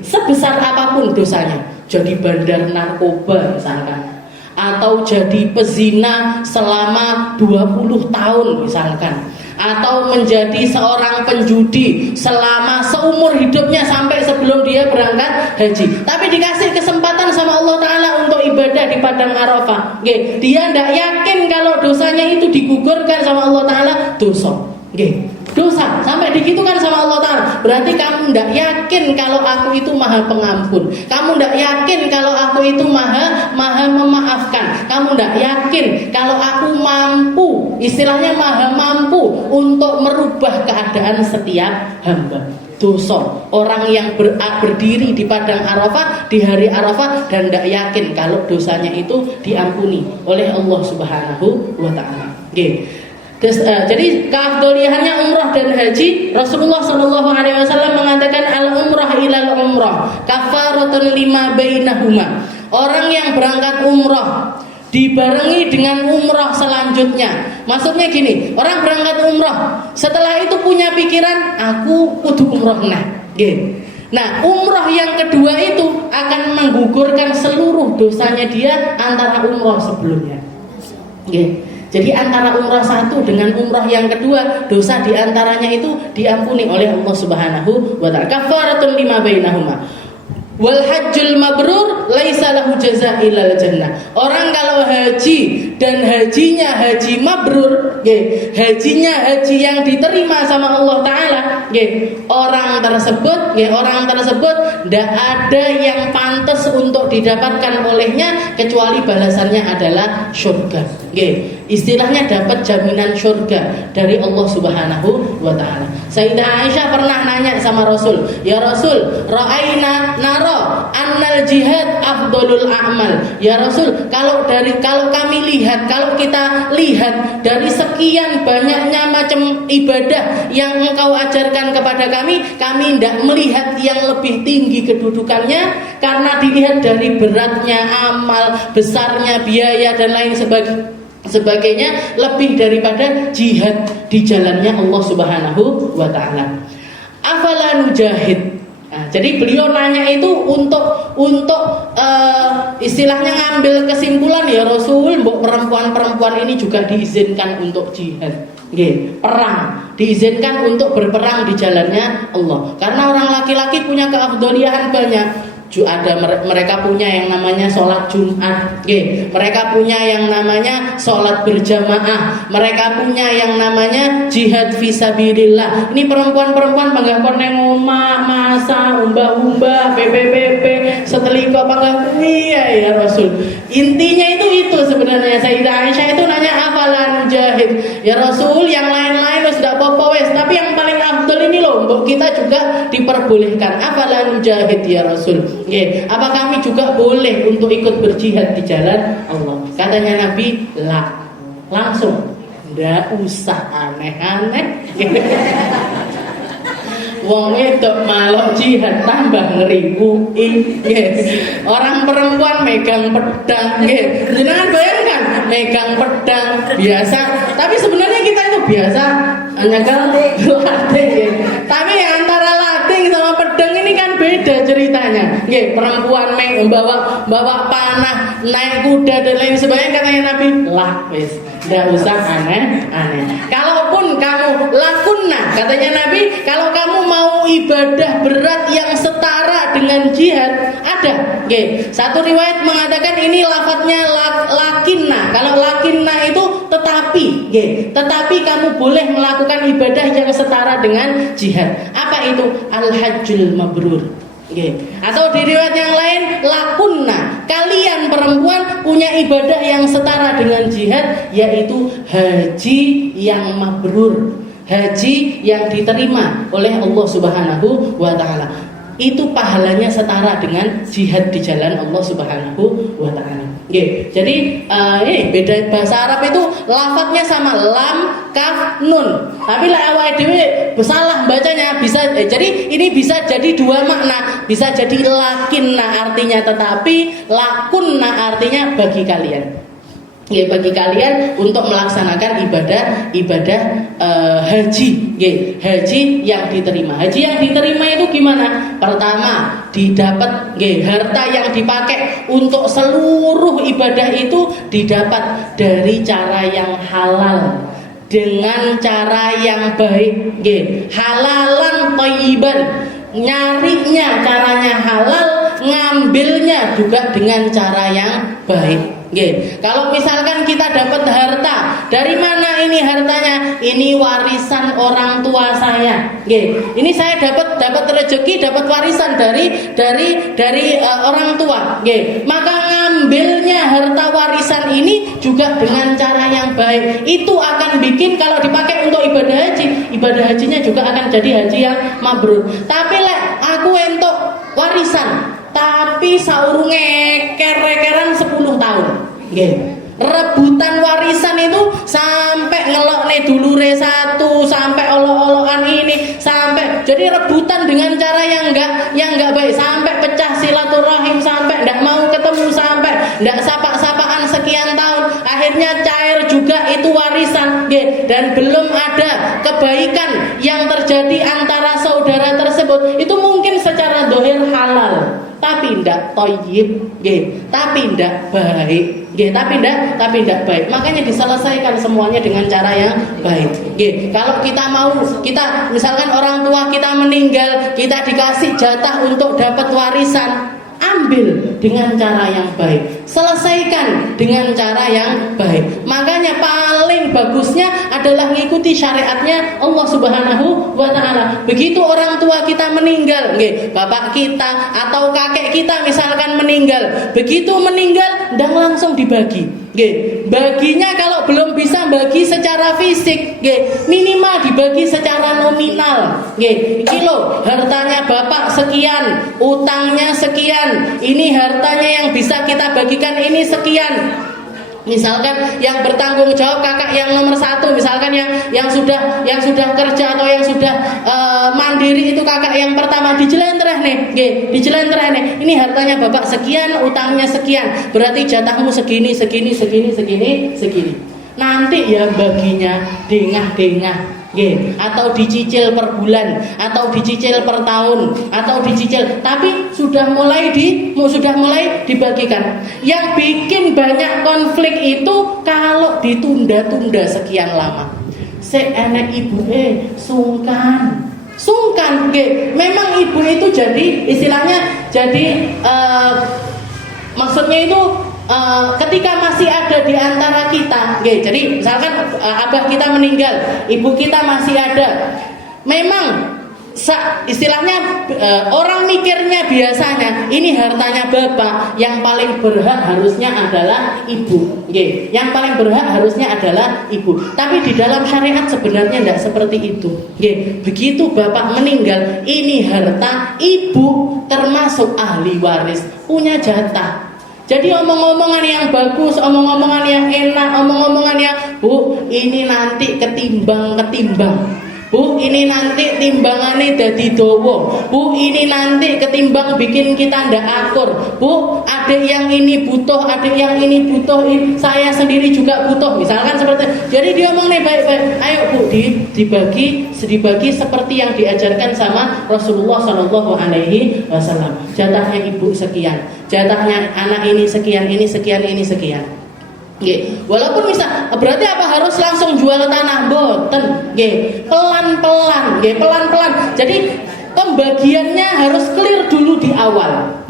Sebesar apapun dosanya, jadi bandar narkoba misalkan, atau jadi pezina selama 20 tahun misalkan, atau menjadi seorang penjudi selama seumur hidupnya sampai sebelum dia berangkat haji. Tapi dikasih kesempatan sama Allah Ta'ala untuk ibadah di padang Arafah, dia tidak yakin kalau dosanya itu digugurkan sama Allah Ta'ala, dosa. Nggih, dosa sampai digitukan sama Allah Ta'ala. Berarti kamu tidak yakin kalau aku itu maha pengampun. Kamu tidak yakin kalau aku itu maha memaafkan. Kamu tidak yakin kalau aku mampu, istilahnya maha mampu untuk merubah keadaan setiap hamba. Dosa orang yang berdiri di padang Arafah di hari Arafah dan tidak yakin kalau dosanya itu diampuni oleh Allah Subhanahu wa Ta'ala. Nggih. Jadi keafdoliannya umrah dan haji, Rasulullah SAW mengatakan al-umrah ilal umrah kafaratun lima bainahuma. Orang yang berangkat umrah dibarengi dengan umrah selanjutnya. Maksudnya gini, orang berangkat umrah, setelah itu punya pikiran aku kudu umrah Nah, umrah yang kedua itu akan menggugurkan seluruh dosanya dia antara umrah sebelumnya. Jadi antara umrah satu dengan umrah yang kedua, dosa diantaranya itu diampuni oleh Allah Subhanahu wa Ta'ala. Kafaratun lima bainahuma. Wal hajjul mabrur laisa lahu jazaa illal jannah. Orang kalau haji dan hajinya haji mabrur, hajinya haji yang diterima sama Allah Ta'ala, orang tersebut tidak ada yang pantas untuk didapatkan olehnya kecuali balasannya adalah surga. Istilahnya dapat jaminan surga dari Allah Subhanahu wa Ta'ala. Sayyidah Aisyah pernah nanya sama Rasul, "Ya Rasul, ra'aina nara annal jihad afdalul a'mal." Ya Rasul, kalau kita lihat dari sekian banyaknya macam ibadah yang engkau ajarkan kepada kami tidak melihat yang lebih tinggi kedudukannya karena dilihat dari beratnya amal, besarnya biaya dan lain sebagainya lebih daripada jihad di jalannya Allah Subhanahu wa Ta'ala. Afala nujahid. Nah, jadi beliau nanya itu untuk istilahnya ngambil kesimpulan, ya Rasul, mbok perempuan-perempuan ini juga diizinkan untuk jihad. Perang, diizinkan untuk berperang di jalannya Allah. Karena orang laki-laki punya keafdolian banyak. Mereka punya yang namanya sholat Jumat, mereka punya yang namanya sholat berjamaah, mereka punya yang namanya jihad fisabilillah. Ini perempuan-perempuan bangga koneng omah, masa, umbah-umbah, PPPP, seteliko bangga. Iya ya Rasul. Intinya itu sebenarnya. Sayyidah Aisyah itu nanya afala nujahid. Ya Rasul, yang lain-lain sudah apa-apa wes, tapi yang paling afdal ini loh, mbok kita juga diperbolehkan. Afala nujahid ya Rasul. Apa kami juga boleh untuk ikut berjihad di jalan Allah? Katanya Nabi, langsung, ndak usah aneh-aneh. Wong wedok malok jihad tambah ngeribuin. Orang perempuan megang pedang. Jangan bayangkan megang pedang biasa, tapi sebenarnya kita itu biasa hanya latih. Tapi yang antara latih sama pedang ini kan beda ceritanya. Perempuan bawa panah, naik kuda dan lain sebagainya. Katanya Nabi, wis, ndak usah aneh-aneh. Kalaupun kamu lakunna, katanya Nabi, kalau kamu mau ibadah berat yang setara dengan jihad, ada. Satu riwayat mengatakan ini lafadznya lakinna. Kalau lakinna itu tetapi kamu boleh melakukan ibadah yang setara dengan jihad. Apa itu? Al-hajjul mabrur. Atau di riwayat yang lain, lakunna, kalian perempuan punya ibadah yang setara dengan jihad, yaitu haji yang mabrur, haji yang diterima oleh Allah Subhanahu wa Ta'ala. Itu pahalanya setara dengan jihad di jalan Allah Subhanahu wa Ta'ala. Jadi beda. Bahasa Arab itu lafadznya sama, lam, kaf, nun. Tapi awake dhewe salah bacanya, jadi ini bisa jadi dua makna. Bisa jadi lakinna artinya tetapi, lakunna artinya bagi kalian. Bagi kalian untuk melaksanakan ibadah haji, haji yang diterima. Haji yang diterima itu gimana? Pertama, didapat harta yang dipakai untuk seluruh ibadah itu didapat dari cara yang halal, dengan cara yang baik. Halalan thayyiban, nyarinya caranya halal, ngambilnya juga dengan cara yang baik. Kalau misalkan kita dapat harta, dari mana ini hartanya, ini warisan orang tua saya. Nggih. Ini saya dapat rezeki, dapat warisan dari orang tua. Nggih. Maka ngambilnya harta warisan ini juga dengan cara yang baik. Itu akan bikin kalau dipakai untuk ibadah hajinya juga akan jadi haji yang mabrur. Tapi aku entuk warisan, tapi saurunge kerekeran 10 tahun. Nggih. Rebutan warisan itu sampai ngelokne dulure satu, sampai olok-olokan ini, sampai jadi rebutan dengan cara yang enggak baik, sampai pecah silaturahim, sampai enggak mau ketemu, sampai enggak sapa-sapaan sekian tahun, akhirnya cair juga itu warisan, dan belum ada kebaikan yang terjadi antara saudara tersebut. Itu mungkin secara dohir halal, tapi tidak thayyib, tapi tidak baik, tapi tidak baik. Makanya diselesaikan semuanya dengan cara yang baik. Kalau kita misalkan orang tua kita meninggal, kita dikasih jatah untuk dapat warisan, ambil dengan cara yang baik, selesaikan dengan cara yang baik. Makanya paling bagusnya adalah mengikuti syariatnya Allah Subhanahu wa Ta'ala. Begitu orang tua kita meninggal, bapak kita atau kakek kita misalkan meninggal, begitu meninggal dan langsung dibagi. Baginya kalau belum bisa bagi secara fisik, minimal dibagi secara nominal. Kilo hartanya bapak sekian, utangnya sekian, ini hartanya yang bisa kita bagikan ini sekian. Misalkan yang bertanggung jawab kakak yang nomor 1, misalkan yang sudah kerja atau yang sudah mandiri itu kakak yang pertama, dijelentreh nih. Ini hartanya bapak sekian, utangnya sekian, berarti jatahmu segini. Nanti ya baginya dengah-dengah. Atau dicicil per bulan, atau dicicil per tahun, atau dicicil, tapi sudah mulai dibagikan. Yang bikin banyak konflik itu kalau ditunda-tunda sekian lama. Seenek ibu sungkan, memang ibu itu jadi istilahnya maksudnya itu ketika masih ada di antara kita, jadi misalkan abah kita meninggal, ibu kita masih ada, memang istilahnya orang mikirnya biasanya ini hartanya bapak, yang paling berhak harusnya adalah ibu, yang paling berhak harusnya adalah ibu. Tapi di dalam syariat sebenarnya tidak seperti itu. Begitu bapak meninggal, ini harta ibu termasuk ahli waris, punya jatah. Jadi omong-omongan yang bagus, omong-omongan yang enak, omong-omongan yang Bu, ini nanti ketimbang. Bu, ini nanti timbangannya dadi dowo. Bu, ini nanti ketimbang bikin kita ndak akur. Bu, adik yang ini butuh, saya sendiri juga butuh. Misalkan seperti itu. Jadi dia ngomong nih baik-baik. Ayo Bu, dibagi seperti yang diajarkan sama Rasulullah Shallallahu Alaihi Wasallam. Jatahnya ibu sekian, jatahnya anak ini sekian. Walaupun bisa, berarti apa harus langsung jual tanah? Boten, pelan-pelan. Jadi pembagiannya harus clear dulu di awal.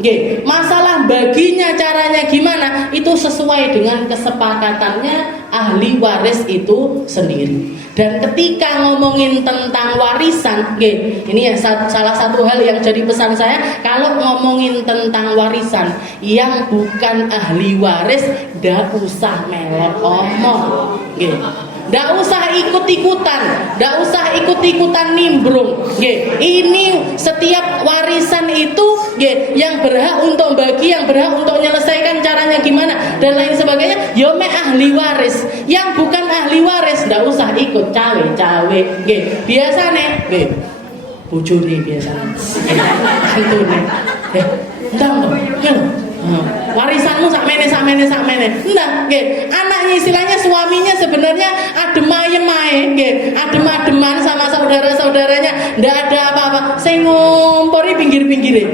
Masalah baginya caranya gimana? Itu sesuai dengan kesepakatannya ahli waris itu sendiri. Dan ketika ngomongin tentang warisan, ini ya salah satu hal yang jadi pesan saya, kalau ngomongin tentang warisan yang bukan ahli waris, ndak usah melok omong. Ndak usah ikut-ikutan nimbrung. Ini setiap warisan itu yang berhak untuk bagi, yang berhak untuk menyelesaikan caranya gimana dan lain sebagainya, yo me ahli waris. Yang bukan ahli waris ndak usah ikut cawe-cawe. Biasane bojone biasane. Antune. Ndang warisanmu sakmene. Enggak, anaknya istilahnya suaminya sebenarnya adem-ademan sama saudara-saudaranya, ndak ada apa-apa. Saya ngompori pinggir-pinggire,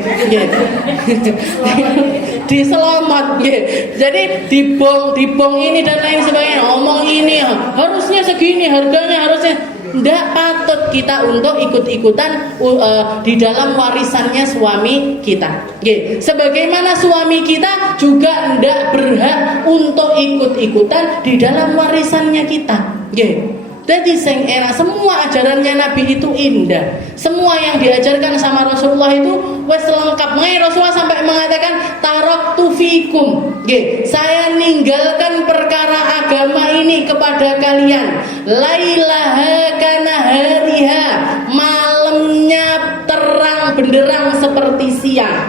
diselomot, jadi dibong ini dan lain sebagainya. Omong ini harusnya segini harganya, harusnya. Tidak patut kita untuk ikut-ikutan di dalam warisannya suami kita. Sebagaimana suami kita juga tidak berhak untuk ikut-ikutan di dalam warisannya kita. Jadi sing era semua ajarannya Nabi itu indah. Semua yang diajarkan sama Rasulullah itu wes lengkap. Makanya Rasulullah sampai mengatakan taraktu fikum. Saya ninggalkan perkara agama ini kepada kalian. Lailaha kana hariha. Malamnya terang benderang seperti siang.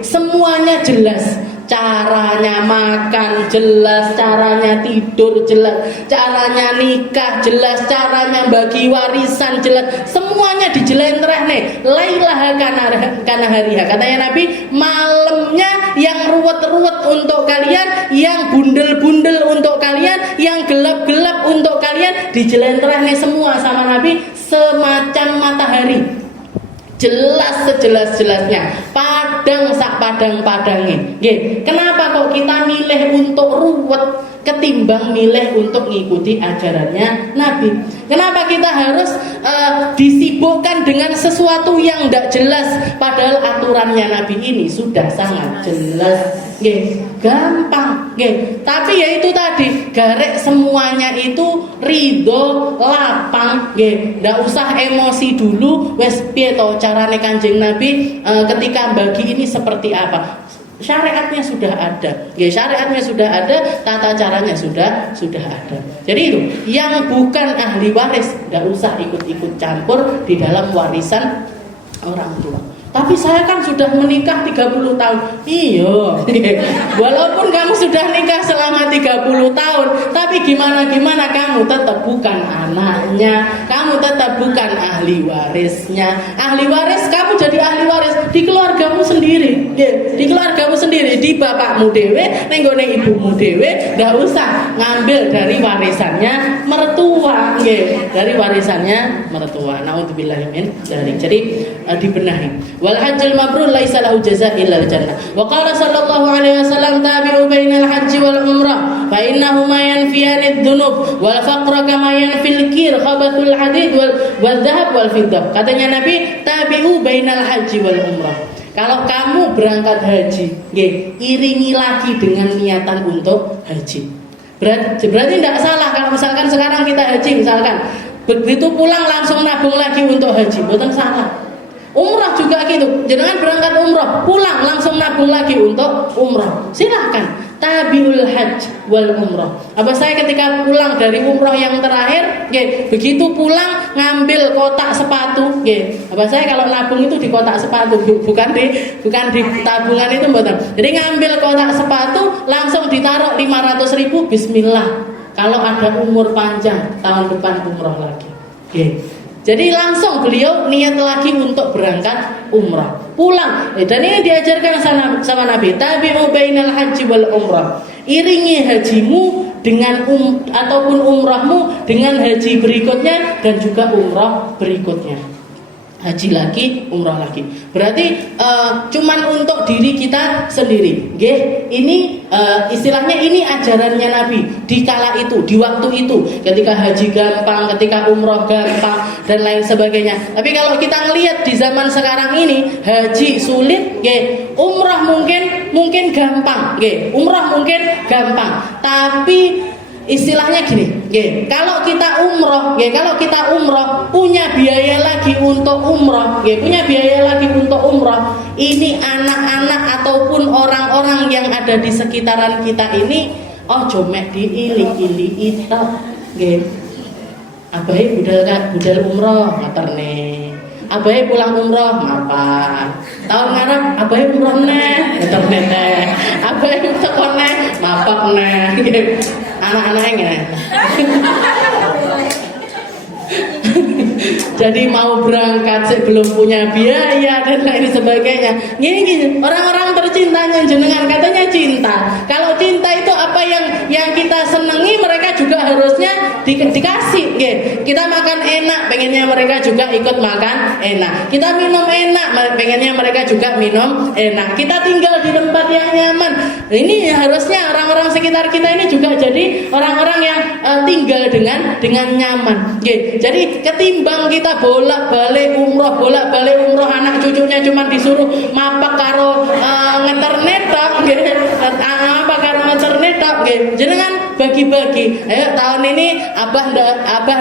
Semuanya jelas. Caranya makan jelas, caranya tidur jelas, caranya nikah jelas, caranya bagi warisan jelas, semuanya dijelentreh nih. Lailaha kana hariha. Katanya Nabi, malamnya yang ruwet-ruwet untuk kalian, yang bundel-bundel untuk kalian, yang gelap-gelap untuk kalian, dijelentreh nih semua sama Nabi semacam matahari. Jelas sejelas-jelasnya, padang sak padang-padangnya. Kenapa kok kita milih untuk ruwet ketimbang milih untuk mengikuti ajarannya Nabi? Kenapa kita harus disibukkan dengan sesuatu yang tidak jelas, padahal aturannya Nabi ini sudah sangat jelas, gampang. Tapi ya itu tadi, garek semuanya itu ridho, lapang, ndak usah emosi dulu. Wes piye to carane Kanjeng Nabi ketika bagi ini seperti apa? Syariatnya sudah ada, syariatnya sudah ada, tata caranya sudah ada. Jadi itu yang bukan ahli waris tidak usah ikut-ikut campur di dalam warisan orang tua. Tapi saya kan sudah menikah 30 tahun. Iya. Walaupun kamu sudah nikah selama 30 tahun, tapi gimana kamu tetap bukan anaknya, kamu tetap bukan ahli warisnya. Ahli waris, kamu jadi ahli waris di keluargamu sendiri. Di keluargamu sendiri, di bapakmu dewe, nenggone ibumu dewe, enggak usah ngambil dari warisannya mertua, dari warisannya mertua. Nauzubillah min dzalik. Jadi dibenahi. Wal hajjul mabrur laisa lahu jazaa illa al-jannah. Wa qala sallallahu alaihi wasallam tabi'u bainal hajji wal umrah fa innahuma yanfiyani ad-dunub wal faqra kama yanfil kir khabathul hadid wal dhahab wal fiddah. Katanya Nabi, tabi'u bainal hajji wal umrah. Kalau kamu berangkat haji, iringi lagi dengan niatan untuk haji. Berarti tidak salah kalau misalkan sekarang kita haji, misalkan begitu pulang langsung nabung lagi untuk haji, bukan salah. Umrah juga gitu, jangan berangkat umrah, pulang langsung nabung lagi untuk umrah. Silahkan, tabiul hajj wal umrah. Apa saya ketika pulang dari umrah yang terakhir, begitu pulang ngambil kotak sepatu, apa saya kalau nabung itu di kotak sepatu, bukan di tabungan itu, betul. Jadi ngambil kotak sepatu langsung ditaruh 500.000, Bismillah. Kalau ada umur panjang tahun depan umrah lagi. Jadi langsung beliau niat lagi untuk berangkat umrah, pulang. Dan ini diajarkan sama Nabi, tabi'u bainal haji wal umrah. Iringi hajimu dengan ataupun umrahmu dengan haji berikutnya dan juga umrah berikutnya. Haji lagi, umrah lagi. Berarti cuman untuk diri kita sendiri. Ini istilahnya ini ajarannya Nabi di kala itu, di waktu itu, ketika haji gampang, ketika umrah gampang dan lain sebagainya. Tapi kalau kita ngelihat di zaman sekarang ini, haji sulit, umrah mungkin gampang, umrah mungkin gampang. Tapi istilahnya gini, kalau kita umroh punya biaya lagi untuk umroh, ini anak-anak ataupun orang-orang yang ada di sekitaran kita ini, jomek diiling-iling itu, abai budal umroh ngaterne, abai pulang umroh mapan, tahun ngarep abai umroh neh ngaterne, abai tekon neh mapak neh. Anak-anaknya jadi mau berangkat belum punya biaya dan lain sebagainya. Gini orang-orang tercintanya jenengan katanya cinta. Kalau cinta itu apa yang kita senangi, mereka juga harusnya dikasih. Kita makan enak, pengennya mereka juga ikut makan enak. Kita minum enak, pengennya mereka juga minum enak. Kita tinggal di tempat yang nyaman. Ini harusnya orang-orang sekitar kita ini juga jadi orang-orang yang tinggal dengan nyaman. Jadi ketimbang kita bolak-balik umroh, anak cucunya cuma disuruh mapak karo ngeternet, tok nggih. Jenengan bagi-bagi. Ayo tahun ini abah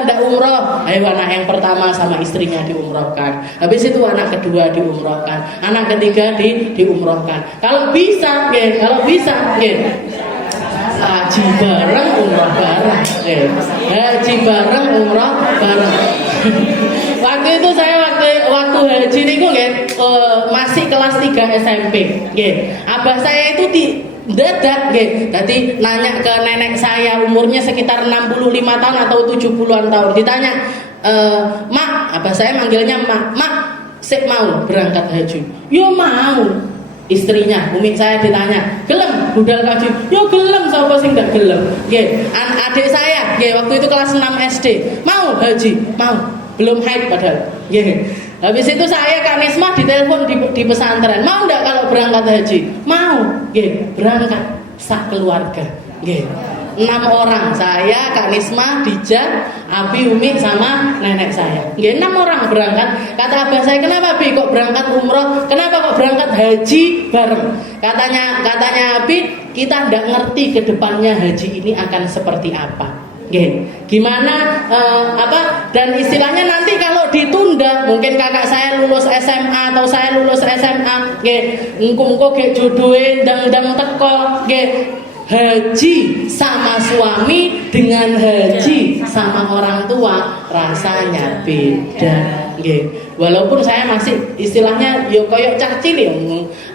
ndak umroh. Ayo anak yang pertama sama istrinya diumrohkan. Habis itu anak kedua diumrohkan. Anak ketiga diumrohkan. Kalau bisa nggih, haji bareng umroh bareng. Haji bareng umroh bareng. Waktu itu saya waktu haji niku nggih masih kelas 3 SMP nggih. Abah saya itu dadak nggih. Dadi nanya ke nenek saya umurnya sekitar 65 tahun atau 70-an tahun. Ditanya, "Mak," abah saya manggilnya Mak, "sik mau berangkat haji?" "Yo mau." Istrinya, umi saya ditanya, "Gelem budal kaji?" "Yo gelem, sapa sing ndak gelem?" Nggih. Adik saya nggih waktu itu kelas 6 SD, "Mau haji?" "Mau." Belum haid padahal. Nggih. Habis itu saya Kak Nismah ditelepon di pesantren, "Mau ndak kalau berangkat haji?" "Mau." Nggih, berangkat sak keluarga. Nggih. 6 orang, saya, Kak Nismah, Dija, Abi, Umi, sama nenek saya. Nggih, 6 orang berangkat. Kata abah saya, "Kenapa Bi kok berangkat umroh? Kenapa kok berangkat haji bareng?" Katanya Abi, "Kita ndak ngerti ke depannya haji ini akan seperti apa." Nggih. Gimana dan istilahnya nanti kalau ditunda, mungkin kakak saya lulus SMA atau saya lulus SMA, nggih, engko ge jodohe ndang-ndang teko, nggih. Haji sama suami dengan haji sama orang tua rasanya beda nggih. Walaupun saya masih istilahnya yo koyok cah cilik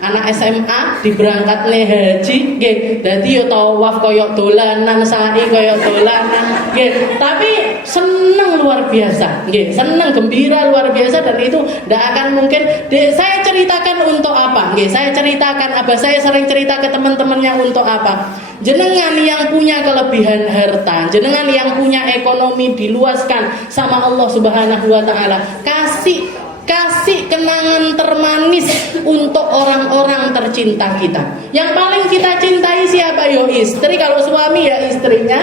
anak SMA diberangkatne haji nggih. Dadi yo tawaf koyok dolanan, sa'i koyok dolanan nggih. Tapi seneng luar biasa nggih. Seneng gembira luar biasa dan itu ndak akan mungkin saya ceritakan untuk apa nggih. Saya ceritakan abah saya sering cerita ke teman-temannya untuk apa? Jenengan yang punya kelebihan harta, jenengan yang punya ekonomi diluaskan sama Allah Subhanahu wa taala, kasih kenangan termanis untuk orang-orang tercinta kita. Yang paling kita cintai siapa? Yo istri, kalau suami ya istrinya,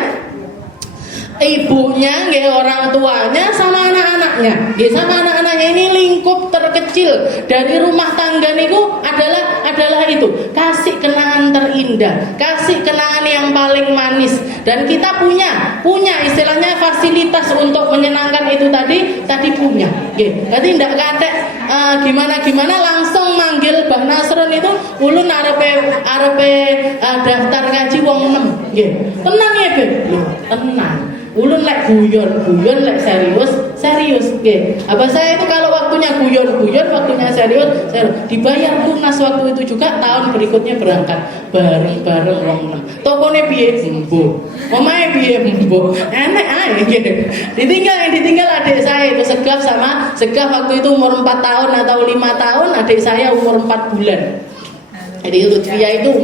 ibunya, nggih, orang tuanya, sama anak-anaknya. Nggih, sama anak-anaknya. Ini lingkup terkecil dari rumah tangga niku adalah itu. Kasih kenangan terindah, kasih kenangan yang paling manis. Dan kita punya istilahnya fasilitas untuk menyenangkan itu tadi punya. Nggih. Dadi ndak katek gimana langsung manggil Mbah Nasron itu ulun arepe daftar kaji wong 6. Nggih. Tenang ya, Beb. Loh, tenang. Ulun lek guyon lek serius nggih. Abah saya itu kalau waktunya guyon, waktunya serius dibayar lunas waktu itu juga. Tahun berikutnya berangkat bareng-bareng wong 6. Tokone piye? Mbuh. Omahe piye? Mbuh. Enek ae nggih. Ditinggal adik saya itu Segaf waktu itu umur 4 tahun atau 5 tahun, adik saya umur 4 bulan. Jadi Lutfia itu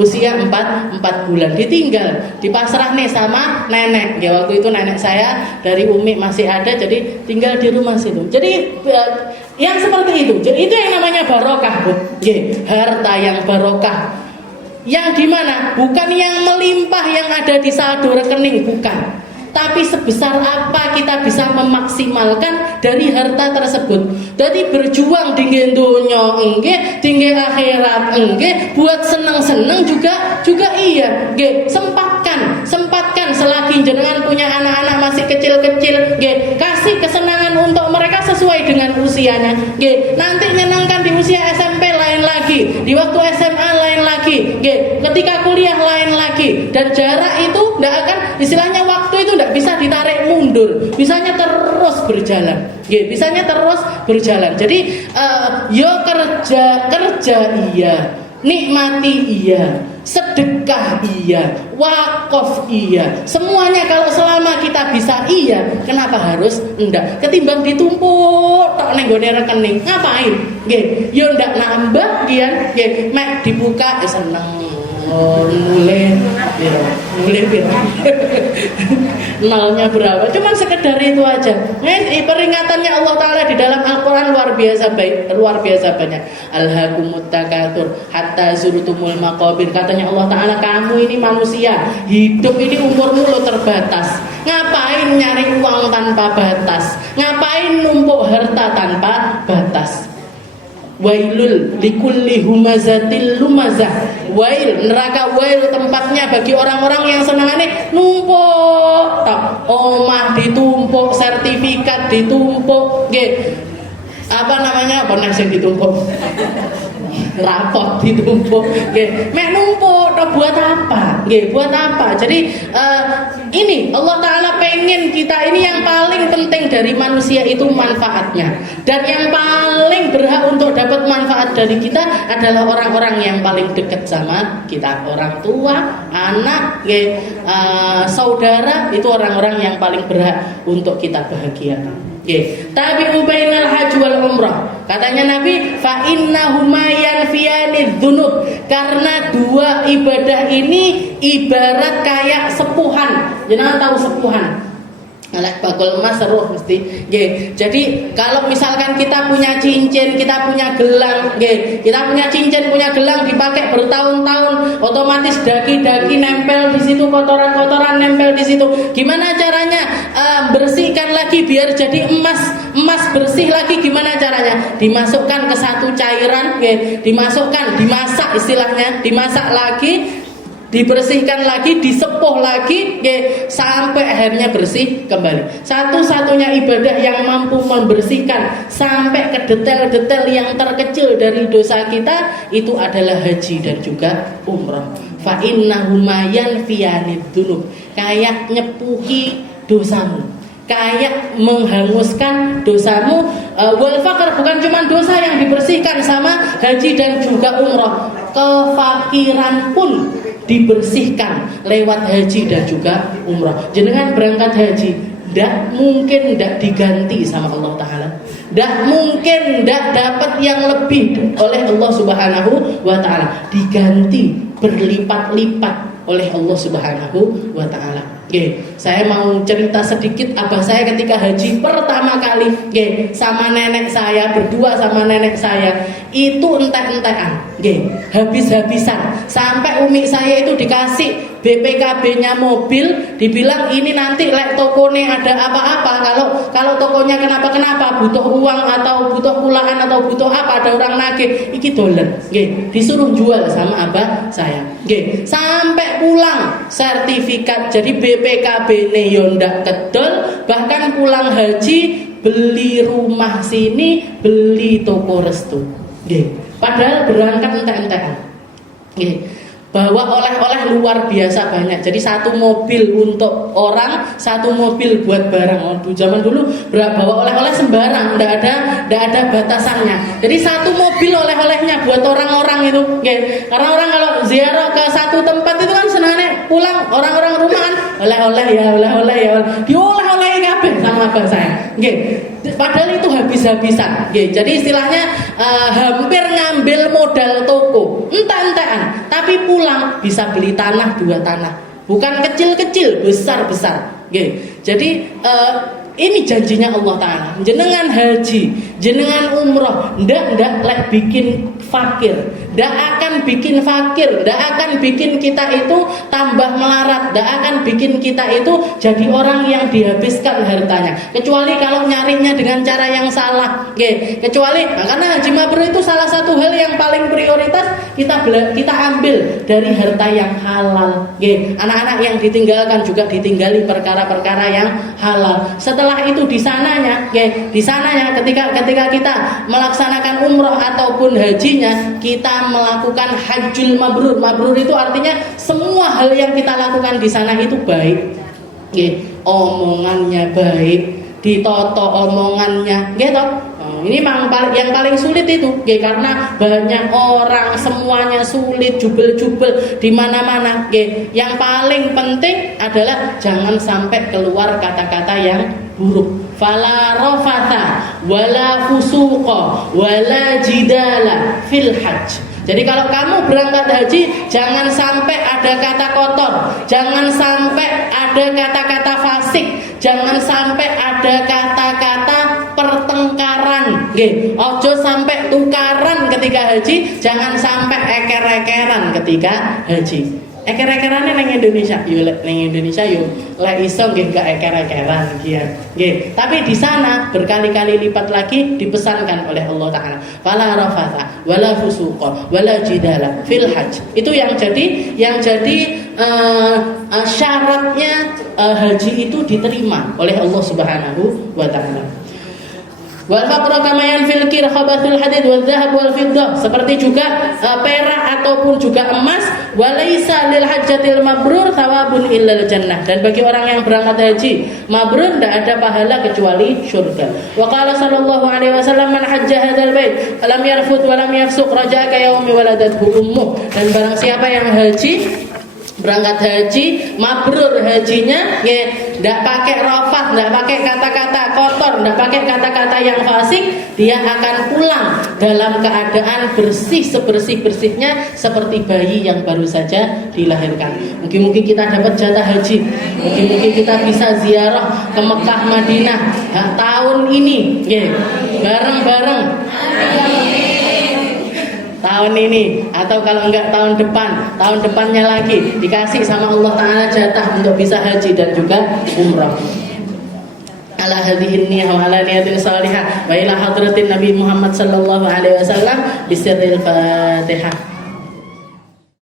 usia 4 bulan. Ditinggal, dipasrah nih sama nenek. Ya, waktu itu nenek saya dari Umi masih ada, jadi tinggal di rumah situ. Jadi yang seperti itu. Jadi itu yang namanya barokah, Bu. Harta yang barokah. Yang dimana? Bukan yang melimpah yang ada di saldo rekening, bukan. Tapi sebesar apa kita bisa memaksimalkan dari harta tersebut. Jadi berjuang tinggi dunia enggak, tinggi akhirat enggak, buat seneng-seneng juga iya. Nggih, sempatkan selagi jenengan punya anak-anak masih kecil-kecil, nggih, kasih kesenangan untuk mereka sesuai dengan usianya. Nggih, nanti nyenangkan di usia SMP lain lagi, di waktu SMA lain lagi, nggih, ketika kuliah lain lagi. Dan jarak itu ndak akan, istilahnya waktu itu ndak bisa ditarik mundur, bisanya terus berjalan. Nggih, bisanya terus berjalan. Jadi yo kerja iya, nikmati iya, sedekah iya, wakaf iya, semuanya kalau selama kita bisa iya, kenapa harus enggak? Ketimbang ditumpuk tok ning gone rekening, ngapain? Nggih, yo ndak nambah kian, nggih, mek dibuka ya seneng. Mulai nolnya berapa? Cuman sekedar itu aja. Peringatannya Allah Taala di dalam Al-Quran luar biasa banyak. Alhaakumut takatsur hatta zurtumul maqabir. Katanya Allah Taala, kamu ini manusia, hidup ini umurmu lo terbatas. Ngapain nyari uang tanpa batas? Ngapain numpuk harta tanpa batas? Wailul likulli humazatil lumazah. Wail, neraka wail tempatnya bagi orang-orang yang senangane numpuk. Tak, omah ditumpuk, sertifikat ditumpuk, nggih. Apa namanya? Apa sing ditumpuk? Rapot ditumpuk, nggih. Mek numpuk buat apa? Nggih, buat apa? Jadi ini Allah Ta'ala pengen kita ini yang paling penting dari manusia itu manfaatnya. Dan yang paling berhak untuk dapat manfaat dari kita adalah orang-orang yang paling dekat sama kita. Orang tua, anak, saudara, itu orang-orang yang paling berhak untuk kita bahagiakan. Tabi'u bainal haji wal umrah. Katanya Nabi, fa innahuma yanfiyani dzunub. Karena dua ibadah ini ibarat kayak sepuhan. Jangan tahu sepuhan. Ngelak bakul emas seruh mesti. Jadi kalau misalkan kita punya cincin, kita punya gelang, kita punya cincin, punya gelang dipakai bertahun-tahun, otomatis daki-daki nempel di situ, kotoran-kotoran nempel di situ. Gimana caranya bersihkan lagi biar jadi emas bersih lagi? Gimana caranya? Dimasukkan ke satu cairan, dimasukkan, dimasak istilahnya, dimasak lagi, dibersihkan lagi, disepuh lagi, sampai akhirnya bersih kembali. Satu-satunya ibadah yang mampu membersihkan sampai ke detail-detail yang terkecil dari dosa kita itu adalah haji dan juga umrah. Fa innahuma yanfiyanid dzunub. Kayak nyepuhi dosamu, kayak menghanguskan dosamu. Wal faqr, bukan cuma dosa yang dibersihkan sama haji dan juga umrah, kefakiran pun dibersihkan lewat haji dan juga umrah. Jenengan berangkat haji, ndak mungkin ndak diganti sama Allah Ta'ala, ndak mungkin ndak dapat yang lebih oleh Allah Subhanahu wa Ta'ala, diganti berlipat-lipat oleh Allah Subhanahu wa Ta'ala. Saya mau cerita sedikit. Abah saya ketika haji pertama kali, sama nenek saya, berdua sama nenek saya, itu entek-entekan, habis-habisan. Sampai umi saya itu dikasih BPKB-nya mobil, dibilang ini nanti lek tokone ada apa-apa, kalau tokonya kenapa-kenapa, butuh uang atau butuh pulaan atau butuh apa, ada orang nagih, iki dolen, disuruh jual sama abah saya. Sampai pulang sertifikat, jadi BPKB-ne yo ndak kedol, bahkan pulang haji beli rumah sini, beli toko restu. Padahal berangkat entek-entekan. Bawa oleh-oleh luar biasa banyak. Jadi satu mobil untuk orang, satu mobil buat barang. Zaman dulu bawa oleh-oleh sembarang, enggak ada batasannya. Jadi satu mobil oleh-olehnya buat orang-orang itu. Karena orang kalau ziarah ke satu tempat itu kan senangnya pulang, orang-orang rumah kan oleh-oleh ya, dioleh-oleh kabeh sama abang saya. Padahal itu habis-habisan. Jadi istilahnya hampir ngambil modal toko, entek-entekan, tapi pulang bisa beli tanah, 2 tanah, bukan kecil-kecil, besar-besar. Jadi ini janjinya Allah Ta'ala. Jenengan haji, jenengan umroh, ndak lek bikin fakir, ndak akan bikin fakir, ndak akan bikin kita itu tambah melarat, ndak akan bikin kita itu jadi orang yang dihabiskan hartanya, kecuali kalau nyarinya dengan cara yang salah. Kecuali karena haji mabrur itu salah satu hal yang paling prioritas kita ambil dari harta yang halal. Anak-anak yang ditinggalkan juga ditinggali perkara-perkara yang halal. Setelah itu di sananya ketika kita melaksanakan umroh ataupun hajinya, kita melakukan hajjul mabrur. Mabrur itu artinya semua hal yang kita lakukan di sana itu baik. Omongannya baik, ditoto omongannya, gitu. Ini yang paling sulit itu, karena banyak orang, semuanya sulit, jubel-jubel di mana-mana. Yang paling penting adalah jangan sampai keluar kata-kata yang buruk. Fala rafatha wala fusuqa wala jidala fil hajj. Jadi kalau kamu berangkat haji, jangan sampai ada kata kotor, jangan sampai ada kata-kata fasik, jangan sampai ada kata-kata pertengkaran. Ojo sampai tukaran ketika haji, jangan sampai eker-ekeran ketika haji. eker-ekerane nang Indonesia. Yo nang Indonesia yo lek iso nggih gak eker-ekeran iki ya. Nggih, tapi di sana berkali-kali lipat lagi dipesankan oleh Allah taala. Fala rafatha wala fusuqa wala jidala fil hajj. Itu yang jadi syaratnya haji itu diterima oleh Allah Subhanahu wa taala. Wal faqra kama yanfil kir khabathul hadid wal dhahab wal fiddah, seperti juga perak ataupun juga emas, walaisa lil hajjatil mabrur thawabun illal jannah, dan bagi orang yang berangkat haji mabrur tidak ada pahala kecuali surga. Wa qala sallallahu alaihi wasallam man hajja hadzal bait lam yarfut wa lam yafsuq raja'a ka yaumi waladathu ummuh, dan barang siapa yang haji berangkat haji mabrur hajinya tidak pakai rafat, tidak pakai kata-kata kotor, tidak pakai kata-kata yang fasik, dia akan pulang dalam keadaan bersih sebersih-bersihnya seperti bayi yang baru saja dilahirkan. Mungkin kita dapat jatah haji, mungkin kita bisa ziarah ke Mekah Madinah tahun ini bareng-bareng tahun ini, atau kalau enggak tahun depannya lagi dikasih sama Allah Ta'ala jatah untuk bisa haji dan juga umrah. Ala hadhihi niyyah wa ala niyatin salihah wa ila hadratin Nabi Muhammad sallallahu alaihi wasallam bisirril Fatihah.